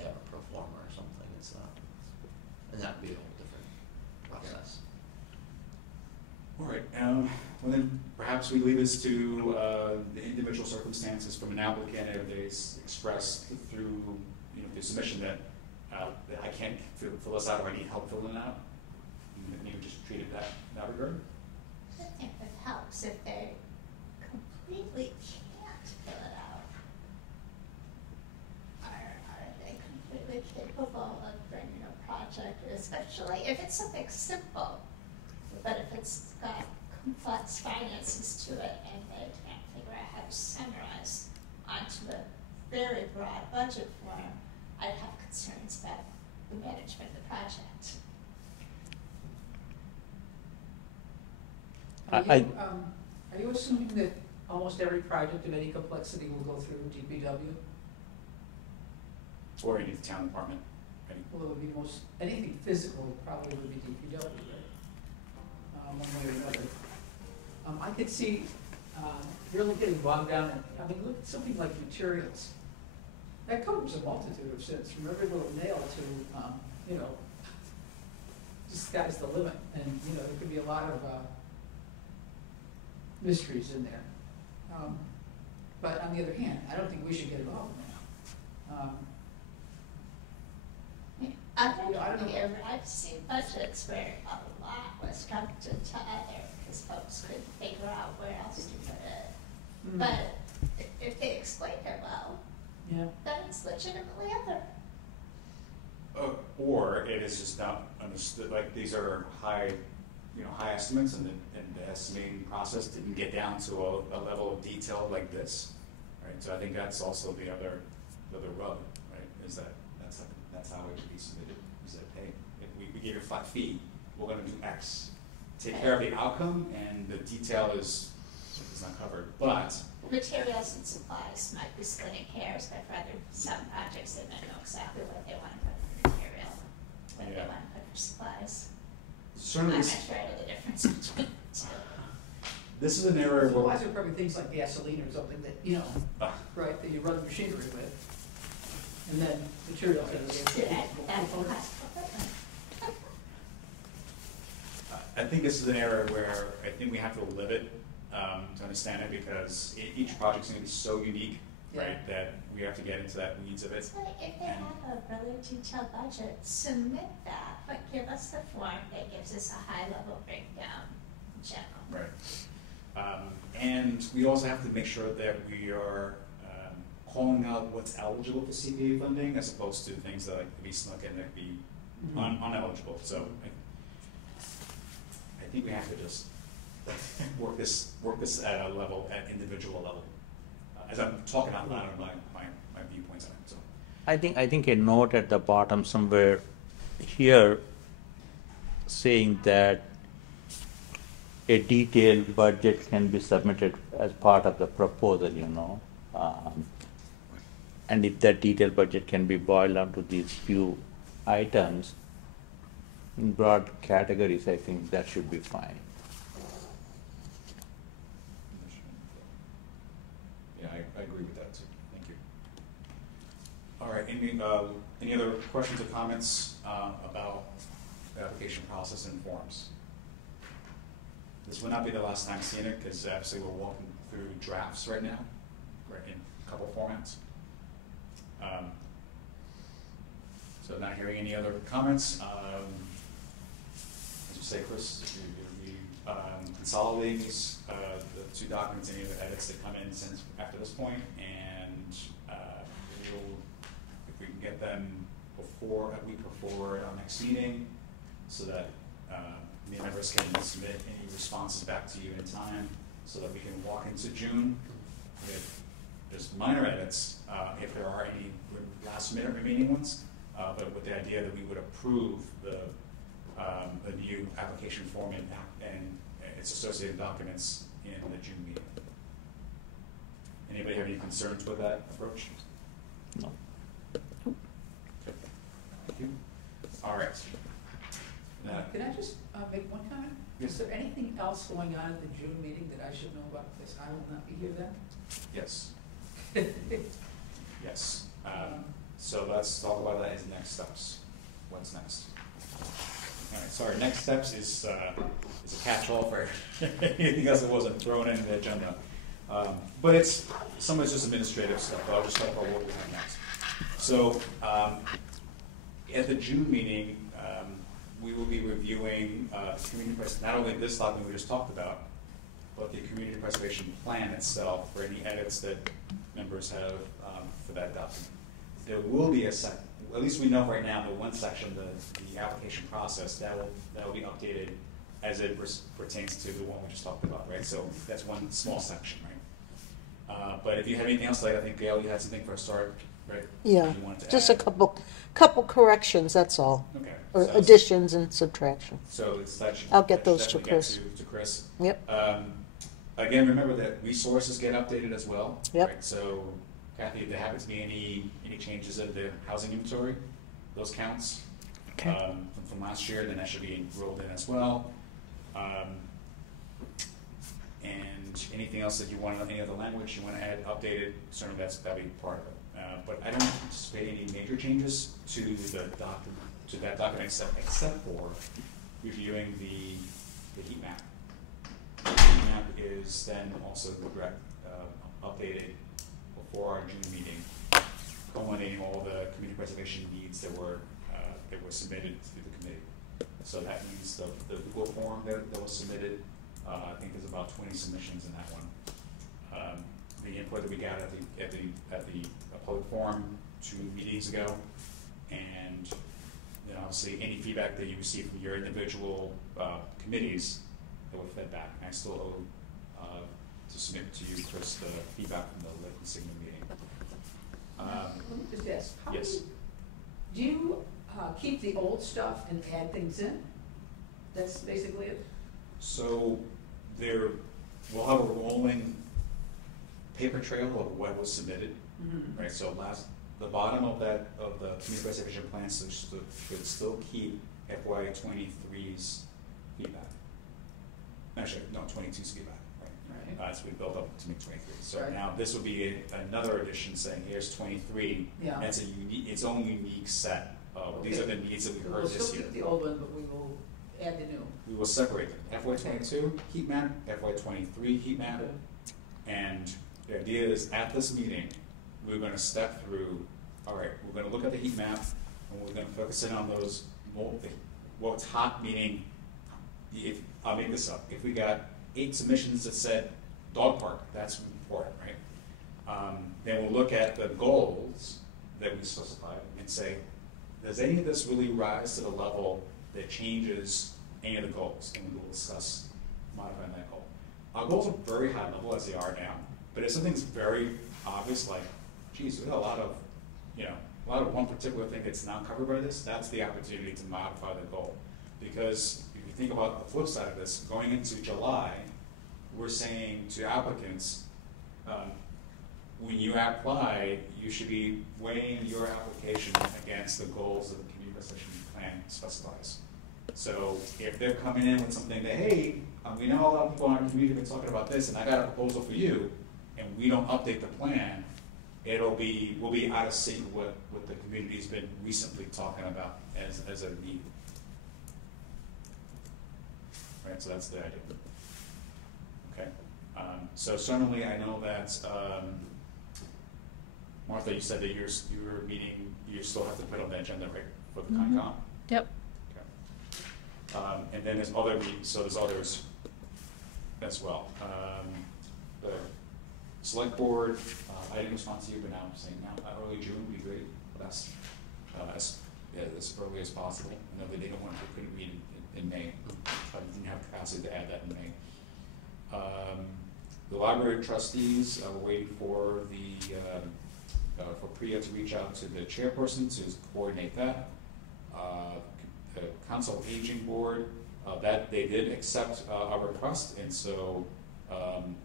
have a pro forma or something. It's not, and that would be a whole different process. All right. Well, then perhaps we leave this to the individual circumstances from an applicant if they express through the submission that I can't fill this out or I need help filling it out. And you just treat it that regard. I think it helps if they completely can't fill it out. Are they completely capable of bringing a project, especially if it's something simple? But if it's got complex finances to it and they can't figure out how to summarize onto a very broad budget form, I'd have concerns about the management of the project. Are you assuming that almost every project of any complexity will go through DPW? Or any town department. Well, it would be anything physical probably would be DPW, right? One way or another. I could see really getting bogged down in, look at something like materials. That covers a multitude of sins, from every little nail to, the sky's the limit. And, there could be a lot of mysteries in there. But on the other hand, I don't think we should get involved in that. I don't know. I've seen budgets where a lot was dumped into other because folks couldn't figure out where else to put it. But if they explain it well, then it's legitimately other. Or it is just not understood. Like these are high estimates, and the estimating process didn't get down to a level of detail like this, right? So I think that's also the other rub, right? Is that's how it would be submitted. Is that, hey, if we give you 5 feet, we're going to do X. Take care of the outcome, and the detail is not covered. But Materials and supplies might be splitting hairs, but for some projects, they might know exactly what they want to put for material, what they want to put for supplies. certainly, I'm not sure I know the difference between the two. this is an area where Supplies are probably things like gasoline or something that, right, that you run the machinery with. And then materials are the I think this is an area where I think we have to live it to understand it, because each project's going to be so unique, right, that we have to get into that weeds of it. So if they have a really detailed budget, submit that, but give us the form that gives us a high-level breakdown in general. Right. And we also have to make sure that we are calling out what's eligible for CPA funding as opposed to things that could be snuck in that could be uneligible. So I think we have to just work this at a level, at individual level. As I'm talking out loud, my viewpoints on it. So I think a note at the bottom somewhere here saying that a detailed budget can be submitted as part of the proposal, and if that detailed budget can be boiled down to these few items in broad categories, I think that should be fine. yeah, I agree with that too. Thank you. All right. Any other questions or comments about the application process and forms? This will not be the last time seeing it because obviously we're walking through drafts right now, right, in a couple formats. So not hearing any other comments. As you say, Chris, you'll be consolidating these, the two documents, any other edits that come in since after this point, and if we can get them a week before our next meeting, so that the members can submit any responses back to you in time, so that we can walk into June with just minor edits, if there are any last minute remaining ones, but with the idea that we would approve the new application form and its associated documents in the June meeting. Anybody have any concerns with that approach? No. Okay. Thank you. All right. Can I just make one comment? Yes. Is there anything else going on at the June meeting that I should know about, because I will not be here then? Yes. Yes. So let's talk about that as next steps. What's next? All right. Sorry. Next steps is a catch-all for anything else that wasn't thrown in the agenda. But some of it's just administrative stuff. But I'll just talk about what we have next. So at the June meeting, we will be reviewing not only this document we just talked about, but the community preservation plan itself for any edits that members have for that document. There will be at least we know right now, the one section, the application process, that will be updated as it pertains to the one we just talked about, right? So that's one small section, right? But if you have anything else, like I think Gail, you had something for a start, right? Yeah, You wanted to just a add? couple corrections, that's all. Okay. Or So- additions and subtraction. So it's that should, I'll get that should those to definitely Chris. get to Chris. Yep. Again, remember that resources get updated as well. Yep. Right? So Kathy, if there happens to be any changes in the housing inventory, those counts Okay. from last year, then that should be rolled in as well. And anything else that you want, any other language you want to add, updated, certainly that'll be part of it. But I don't anticipate any major changes to that document except for reviewing the heat map. The heat map is then also updated before our June meeting, culminating all the community preservation needs that were submitted through the committee. So that means the Google form that was submitted. I think there's about 20 submissions in that one. The input that we got at the public forum 2 meetings ago, and then obviously any feedback that you receive from your individual committees that were fed back. I still owe to submit to you, Chris, the feedback from the Lakeland Sigma meeting. Let me just ask, Yes. do you keep the old stuff and add things in? That's basically it? So we'll have a rolling paper trail of what was submitted, right? So the bottom of the community preservation plan should still keep FY23's feedback. Actually, no, 22's feedback, right? Right. So we built up to make 23. So Right. now this would be another addition saying here's 23. Yeah. That's its own unique set of these are the needs that we heard We'll this still year. keep the old one, but we will add the new. We will separate them. FY22 heat map, FY23 heat map, and the idea is at this meeting, we're going to step through, all right, we're going to look at the heat map, and we're going to focus in on those, what's hot, meaning, I'll make this up, if we got 8 submissions that said dog park, that's important, right? Then we'll look at the goals that we specified and say, does any of this really rise to the level that changes any of the goals? And we will discuss modifying that goal. Our goals are very high level as they are now, but if something's very obvious, like, geez, we got a lot of one particular thing that's not covered by this, that's the opportunity to modify the goal. Because if you think about the flip side of this, going into July, we're saying to applicants, when you apply, you should be weighing your application against the goals that the community preservation plan specifies. So if they're coming in with something that, hey, we know a lot of people in our community have been talking about this, and I got a proposal for you, and we don't update the plan, we'll be out of sync with what the community's been recently talking about as a need. Right, so that's the idea. Okay, so certainly I know that Martha, you said that your meeting, you still have to put on the agenda, right, for the Concom? Yep. Okay. And then there's other meetings, so there's others as well. The select board, I didn't respond to you, but now I'm saying now, early June would be great, as early as possible. I know that they couldn't meet in May, but didn't have capacity to add that in May. The library trustees, we're waiting for for Priya to reach out to the chairperson to coordinate that. The Council of Aging Board, that they did accept our request, and so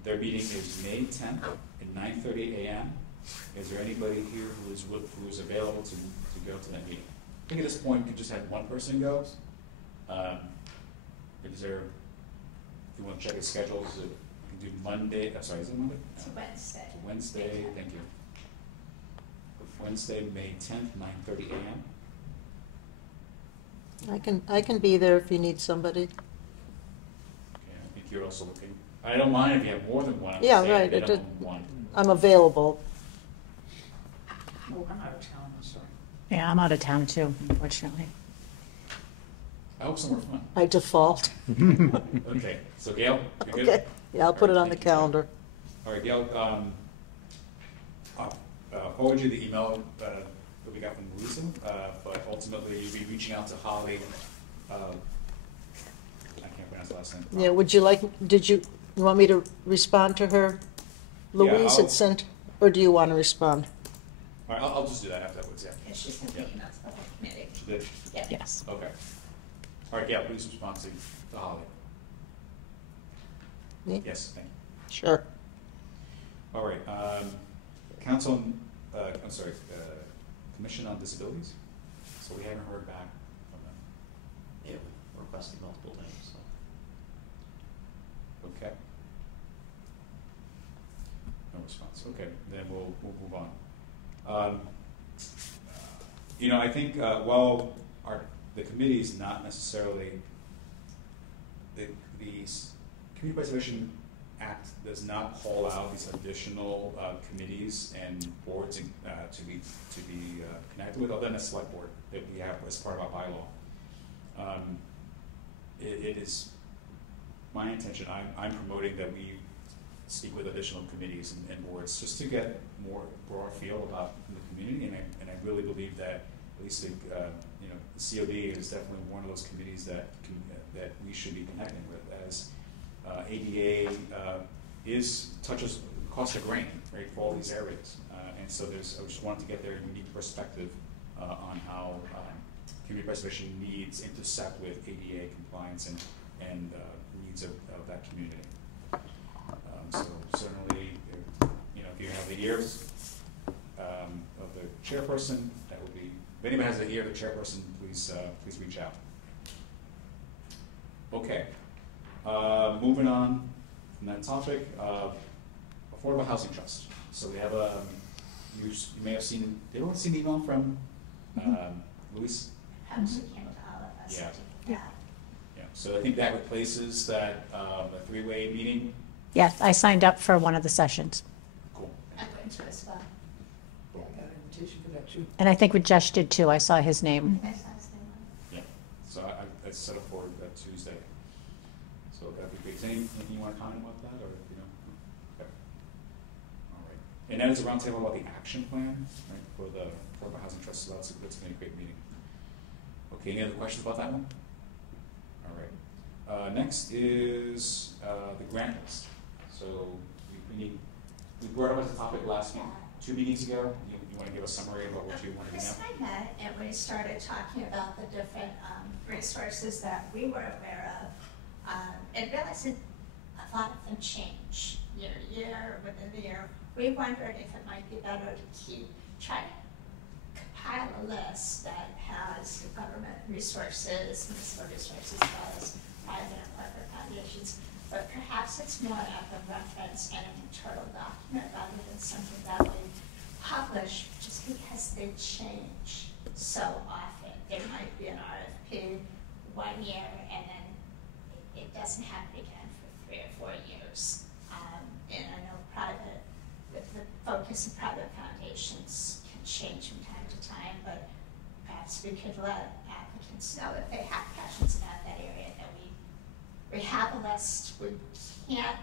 their meeting is May 10th at 9:30 a.m. Is there anybody here who is available to go to that meeting? I think at this point we could just have one person go. Is there, if you want to check his schedule, is it, you can do Monday, sorry, is it Monday? It's a Wednesday. It's a Wednesday, thank you. Wednesday, May 10th, 9:30 a.m. I can be there if you need somebody. Okay, I think you're also looking, I don't mind if you have more than one. I'm Yeah, saying right, minimum one. I'm available. Oh, I'm out of town, I'm sorry. Yeah, I'm out of town too, unfortunately. I hope somewhere fun. I default. Okay, so Gail, you good? Okay, yeah, I'll put it on the Thank you. calendar. All right, Gail, I'll forward you the email that we got from Louisa, but ultimately you'll be reaching out to Holly. I can't pronounce the last name. Yeah, would you like, you want me to respond to her? Louise I'll- had sent, or do you want to respond? All right, I'll just do that afterwards, yeah. Yeah, she sent the Yeah. email to the whole committee. She did? Yeah. Yes. Okay. All right, yeah, please respond to Holly. Me? Yes, thank you. Sure. All right, Council, Commission on Disabilities. So we haven't heard back from them. Yeah, we're requesting multiple times, so. Okay. No response. Okay, then we'll move on. I think while the committee is not necessarily the Community Preservation Act does not call out these additional committees and boards to be connected with, other than a select board that we have as part of our bylaw. It is my intention. I'm promoting that we speak with additional committees and boards just to get more broad feel about the community, and I really believe that at least the COD is definitely one of those committees that we should be connecting with, as ADA touches the cost of grain, right, for all these areas, and so I just wanted to get their unique perspective on how community preservation needs intersect with ADA compliance and needs of that community. So certainly, if you have the ears of the chairperson, that would be. If anybody has the ear of the chairperson, please reach out. Okay. Moving on from that topic, Affordable Housing Trust. So we have you may have seen. Did anyone see an email from Luis? Actually came to all of us. Yeah. Yeah. Yeah. So I think that replaces that a three-way meeting. Yes, I signed up for one of the sessions. Cool. I'm going to as well. Yeah, I got an invitation for that too. And I think Rajesh did too. I saw his name. That's last thing. Yeah. So I set up for Tuesday. So that'd be great. Is there anything you want to comment about that, or, you know? Okay. All right. And then it's a roundtable about the action plan, right, for the Affordable Housing Trust, so that's going to be a great meeting. Okay, any other questions about that one? All right. Next is the grant list. So we brought up as a topic last month, 2 meetings ago. You want to give a summary about what you want to do now? Chris and I met and we started talking about the different resources that we were aware of, and realizing a lot of them change year to year, within the year. We wondered if it might be better to try to compile a list that has government resources, municipal resources, as well as private and corporate foundations. But perhaps it's more of a reference and an internal document rather than something that we publish, just because they change so often. There might be an RFP 1 year and then it doesn't happen again for 3 or 4 years. And I know the focus of private foundations can change from time to time, but perhaps we could let applicants know if they have questions about that area that we have a list. We can't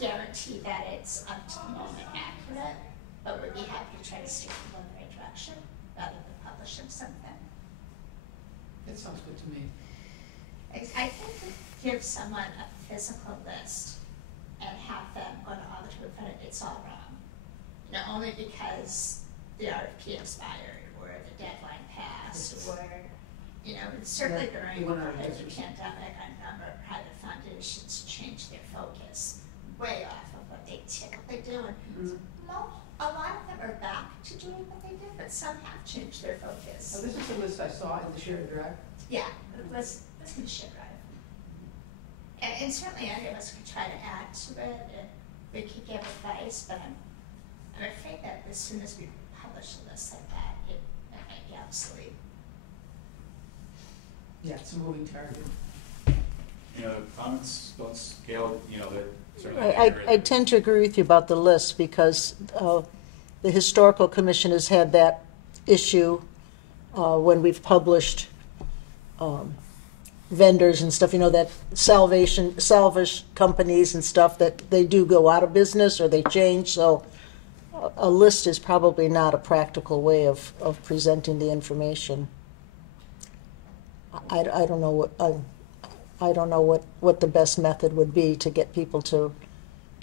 guarantee that it's up to the moment accurate, but we'd be happy to try to steer people in the right direction rather than publishing something. That sounds good to me. I think to give someone a physical list and have them go to all the proof of it, it's all wrong. You know, only because the RFP expired or the deadline passed or, you know, certainly during the pandemic, a number of private foundations changed their focus way off of what they typically do. And a lot of them are back to doing what they did, but some have changed their focus. So this is the list I saw in the shared drive. Yeah, it was in the shared drive. And certainly any of us could try to add to it, and we could give advice, but I'm afraid that as soon as we publish a list like that, it might be obsolete. Yeah, it's a moving target. You know, comments, thoughts, Gail, you know, that certainly. I tend to agree with you about the list because the Historical Commission has had that issue when we've published vendors and stuff, you know, that salvage companies and stuff, that they do go out of business or they change. So a list is probably not a practical way of presenting the information. I don't know what the best method would be to get people to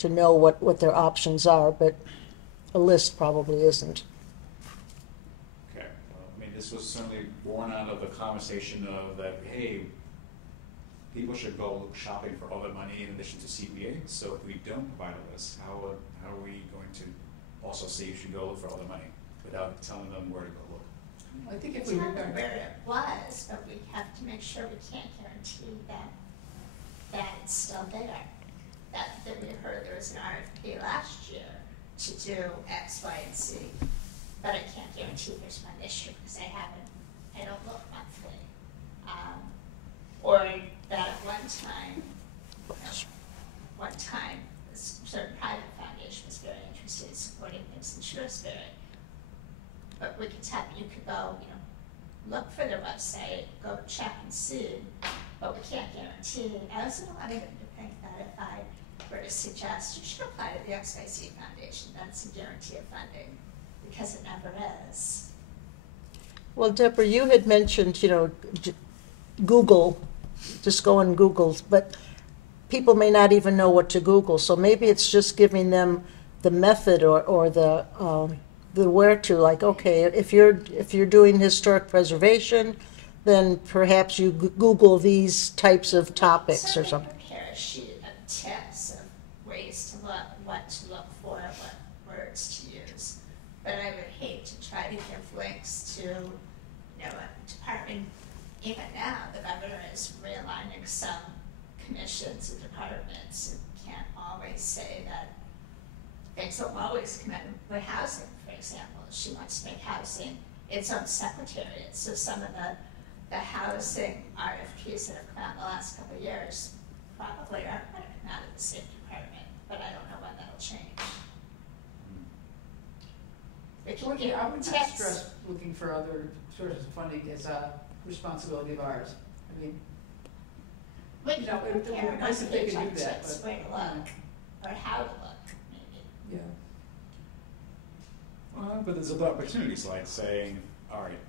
know what their options are, but a list probably isn't. Okay, I mean, this was certainly born out of the conversation of that, hey, people should go shopping for other money in addition to CPA. So if we don't provide a list, how are we going to also say you should go look for other money without telling them where to go look? I think if It's we not regard where it was, but we have to make sure we can't guarantee that it's still there. That we heard there was an RFP last year to do X, Y, and Z, but I can't guarantee there's one this year because I don't look monthly. Or that at one time, a certain private foundation was very interested in supporting things in Shrewsbury. But we could tell you could go, you know, look for their website, go check and see, but we can't guarantee. I also don't want anyone to think that if I were to suggest you should apply to the XYZ Foundation, that's a guarantee of funding, because it never is. Well, Deborah, you had mentioned, you know, Google, just go and Google, but people may not even know what to Google, so maybe it's just giving them the method or the where to, like, okay, if you're doing historic preservation, then perhaps you Google these types of topics or something. Prepare a sheet of tips of ways to look, what to look for, what words to use. But I would hate to try to give links to, you know, a department. Even now, the governor is realigning some commissions and departments and can't always say that things don't always come in with housing, for example. She wants to make housing its own secretariat. So some of the housing RFPs that have come out in the last couple of years probably aren't going to come out of the same department, but I don't know when that'll change. I would not stress looking for other sources of funding as a responsibility of ours. I mean, But You know, it would be compare nice if they page could do on that, tips but, where to look, or how to look, maybe. Yeah. But there's other opportunities, like saying, all right,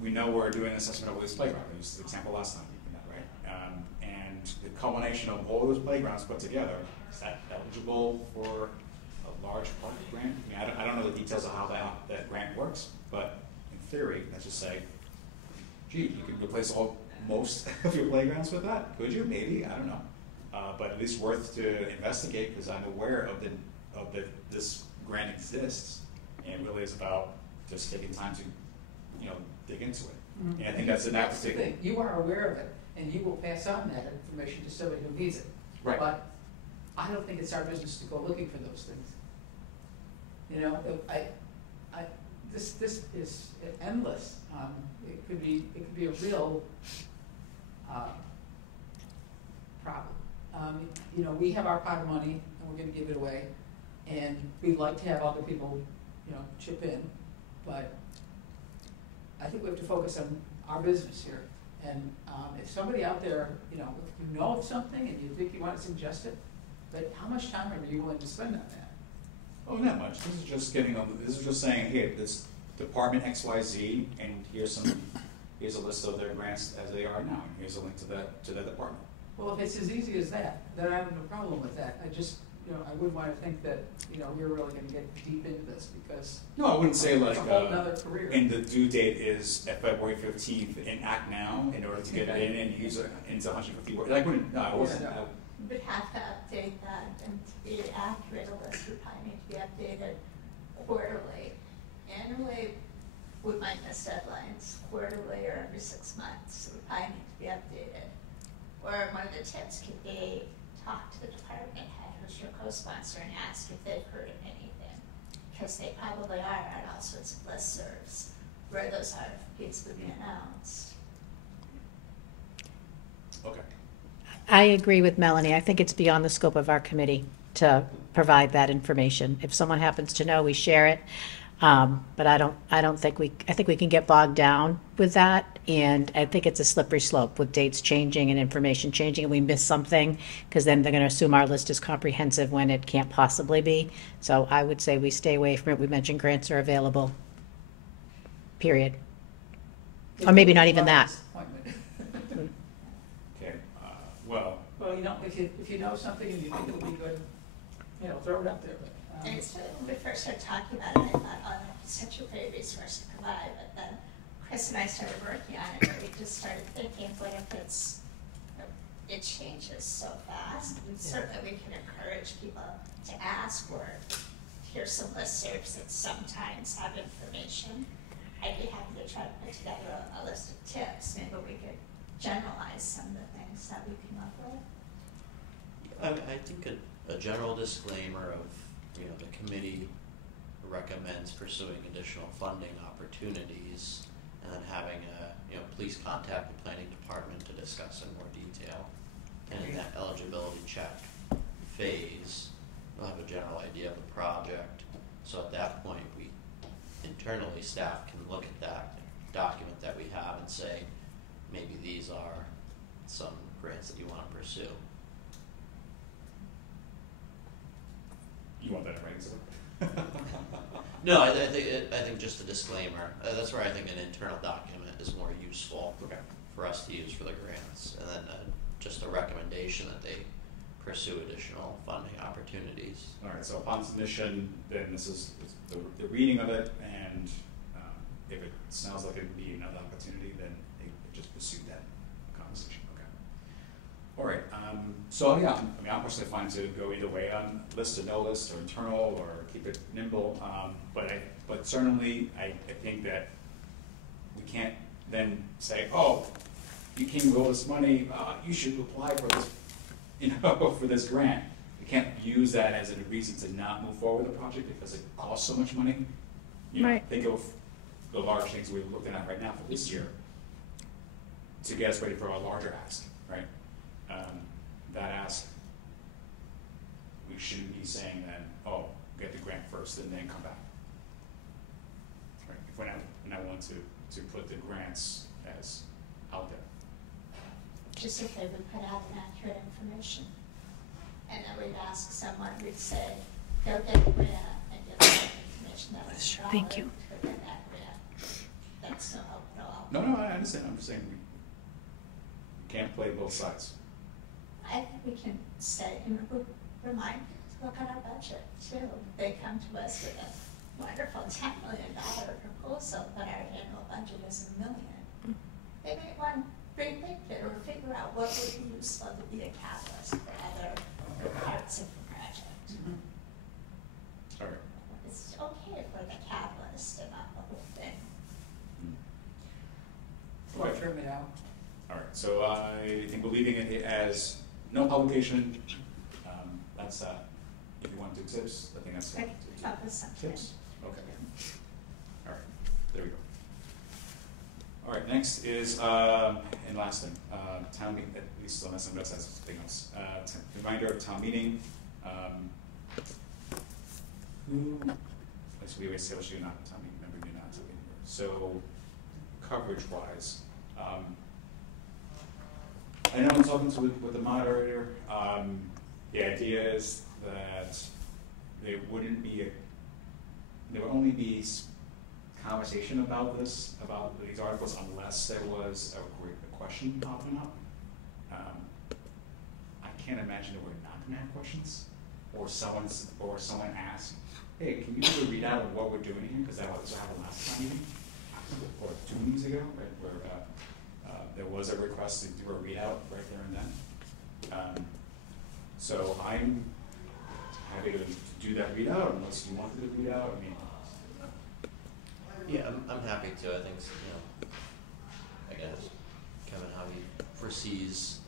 we know we're doing an assessment of this playground. We used the example last time, right? And the culmination of all those playgrounds put together, is that eligible for a large park grant? I mean, I don't know the details of how that grant works, but in theory, let's just say, gee, you could replace most of your playgrounds with that. Could you? Maybe. I don't know. But at least worth to investigate, because I'm aware of this grant exists, and it really is about just taking time to, dig into it. And I think that's in that That's the particular. thing. You are aware of it, and you will pass on that information to somebody who needs it. Right. But I don't think it's our business to go looking for those things. This is endless. It could be a real problem. We have our pot of money, and we're going to give it away, and we'd like to have other people, chip in, but I think we have to focus on our business here. And if somebody out there, if you know of something and you think you want to suggest it, but how much time are you willing to spend on that? Oh, not much. This is just saying, hey, this department XYZ, and here's a list of their grants as they are now, and here's a link to that department. Well, if it's as easy as that, then I have no problem with that. I just, I wouldn't want to think that, we're really going to get deep into this, because No, I wouldn't say like, it's a whole nother career. and the due date is at February 15th, and act now in order to get it in and use it into 150 words. I wouldn't, no, I wasn't. Yeah, no. You would have to update that, and to be accurate, a list would probably need to be updated quarterly. Annually, we might miss deadlines, quarterly or every 6 months, so we probably need to be updated. Or one of the tips could be, talk to the department head who's your co-sponsor and ask if they've heard of anything. Because they probably are on all sorts of listservs where those RFPs would be announced. Okay. I agree with Melanie. I think it's beyond the scope of our committee to provide that information. If someone happens to know, we share it. But I think we can get bogged down with that. And I think it's a slippery slope with dates changing and information changing, and we miss something, because then they're going to assume our list is comprehensive when it can't possibly be. So I would say we stay away from it. We mentioned grants are available, period. Or maybe not even that. Okay. Well, Well, if you know something and you think it would be good, throw it out there. But, And so when we first started talking about it, I thought, oh, that's such a great resource to provide. But then Chris and I started working on it, and we just started thinking, what if it changes so fast? And certainly we can encourage people to ask, or here's some listservs that sometimes have information. I'd be happy to try to put together a list of tips. Maybe we could generalize some of the things that we come up with. I think a general disclaimer of, the committee recommends pursuing additional funding opportunities, and then having please contact the planning department to discuss in more detail. And in that eligibility check phase, we'll have a general idea of the project. So at that point, we internally, staff can look at that document that we have and say, maybe these are some grants that you want to pursue. you want that in writing, sir? No, I think just a disclaimer. That's where I think an internal document is more useful Okay. for us to use for the grants, and then just a recommendation that they pursue additional funding opportunities. All right, so upon submission, then this is the reading of it, and if it sounds like it would be another opportunity, then they just pursue that conversation. Okay. All right. So yeah, I'm personally fine to go either way on list to no list, or internal, or keep it nimble. But certainly, I think that we can't then say, oh, you came with all this money, you should apply for this, for this grant. We can't use that as a reason to not move forward with the project because it costs so much money. Right. Think of the large things we're looking at right now for this year to get us ready for our larger ask, right? That ask, we shouldn't be saying then, oh, get the grant first and then come back. Right? If we're not want to put the grants as out there. participate, we put out inaccurate information. And then we'd ask someone, we'd say, go get a grant and get the information that was valid. Thank you. To get that grant. That's no help at all. No, I understand. I'm just saying we can't play both sides. I think we can say, and we remind people to look at our budget too. They come to us with a wonderful $10 million proposal, but our annual budget is $1 million. They may want to rethink it or figure out what would be useful to be a catalyst for other parts of the project. All right. It's okay for the catalyst and not the whole thing. All right. Trim it out. All right, so I think we're leaving it as no publication. That's if you want to do tips, I think that's I can come up with something. tips. Okay. All right, there we go. All right, next is and last thing, town meeting. At least unless somebody else has something else. Reminder of town meeting. Who? Let's we establish you're not a town meeting member. You're not a town meeting member. So coverage-wise. I know I'm talking with the moderator. The idea is that there would only be conversation about these articles unless there was a question popping up. I can't imagine that we're not going to have questions, or someone asks, "Hey, can you do a readout of what we're doing here?" Because that was what happened last time, meeting, or 2 meetings ago, right, where there was a request to do a readout right there and then. So I'm happy to do that readout unless you want to do the readout. I mean, Yeah, I'm happy to. I think, again, Kevin, how he foresees,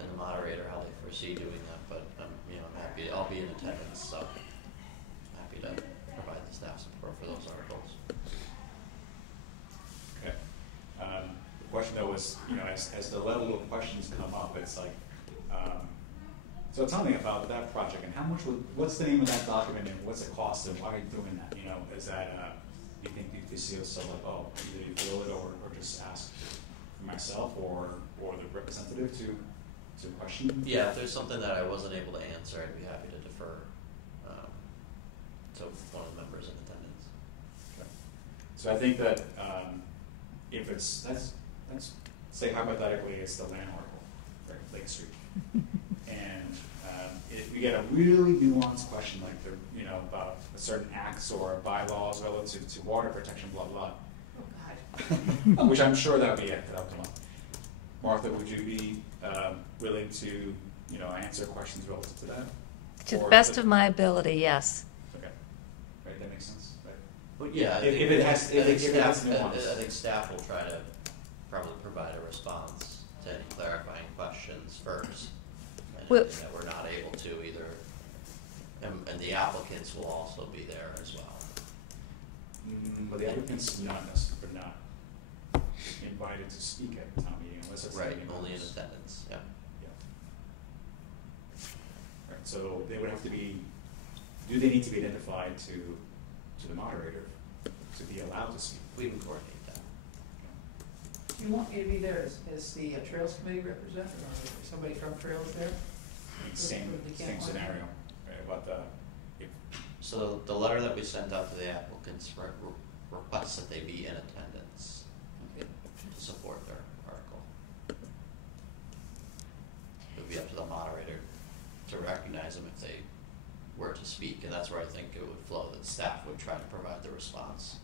and the moderator, how they foresee doing that. But I'm happy. I'll be in attendance, so happy to provide the staff support for those articles. okay. The question though was, as the level of questions come up, it's like, so tell me about that project and what's the name of that document and what's the cost and why are you doing that? Is that, you think you see yourself like, oh, either you feel it or just ask for myself or the representative to question? Yeah, if there's something that I wasn't able to answer, I'd be happy to defer to one of the members in attendance. Okay. So I think that if it's, that's say hypothetically it's the land article, right, Lake Street. And if we get a really nuanced question like about a certain acts or bylaws relative to water protection, blah blah, Oh, God. which I'm sure that would be it. That would come up. Martha, would you be willing to answer questions relative to that? To the Or best of my ability, yes. Okay, right, that makes sense. Right. But yeah, I If think, it has- if it has I nuance. think staff will try to probably provide a response to any clarifying questions first. And Well- anything that we're not able to either, and the applicants will also be there as well. But the applicants not invited to speak at the town meeting unless it's Right, meeting only in members. attendance, yeah. Yeah. Right, so they would have to be, do they need to be identified to the moderator to be allowed to speak? We can coordinate that. Do you want me to be there as the Trails Committee representative, or is somebody from Trails there? I mean, same They can't want scenario, right, but if, So the letter that we sent out to the applicants requests that they be in attendance Okay. to support their article. It would be up to the moderator to recognize them if they were to speak, and that's where I think it would flow, that staff would try to provide the response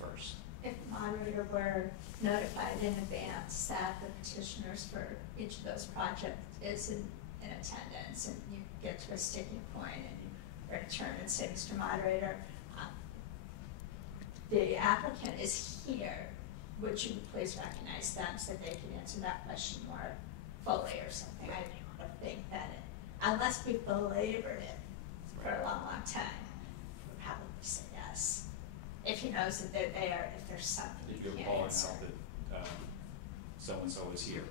first. If the moderator were notified in advance that the petitioners for each of those projects is in attendance, and you get to a sticking point and you return and say, Mr. Moderator, the applicant is here, would you please recognize them so they can answer that question more fully or something? I don't think that unless we belabored it for a long, long time, we'll probably say yes. If he knows that they're there, if there's something if you you're can't calling answer. out that so-and-so is here.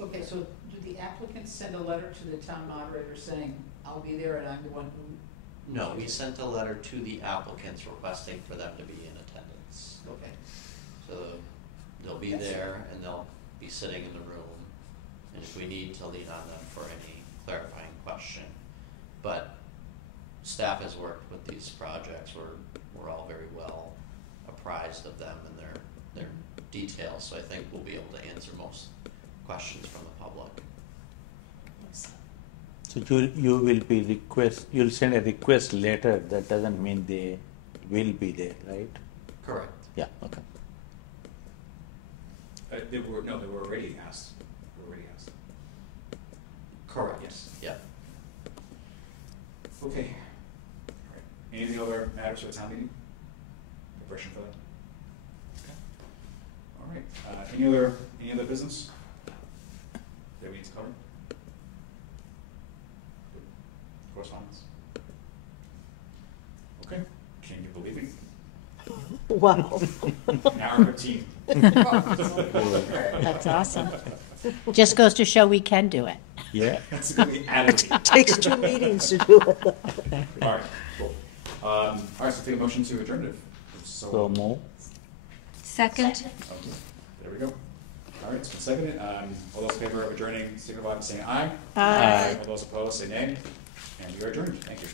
Okay, so do the applicants send a letter to the town moderator saying, I'll be there and I'm the one who? No, we sent a letter to the applicants requesting for them to be in attendance. Okay. So they'll be there and they'll be sitting in the room and if we need to lean on them for any clarifying question. But staff has worked with these projects. We're all very well apprised of them and their details, so I think we'll be able to answer most questions from the public. So you will be you'll send a request letter. That doesn't mean they will be there, right? Correct. Yeah, okay. They were already asked. They were already asked. Correct. Yes. Yeah. Okay. All right. Any other matters for the town meeting? Preparation for that? Okay. All right. Any other business that we need to cover? Good. Correspondence? Okay. Can you believe it? Wow. An hour 15. That's awesome. Just goes to show we can do it. Yeah. That's going to be added. It takes 2 meetings to do it. All right, cool. All right, so take a motion to adjourn it. So move. Second? Okay, there we go. All right, it's been seconded. All those in favor of adjourning, signify by saying aye. Aye. All those opposed, say nay. And we are adjourned. Thank you.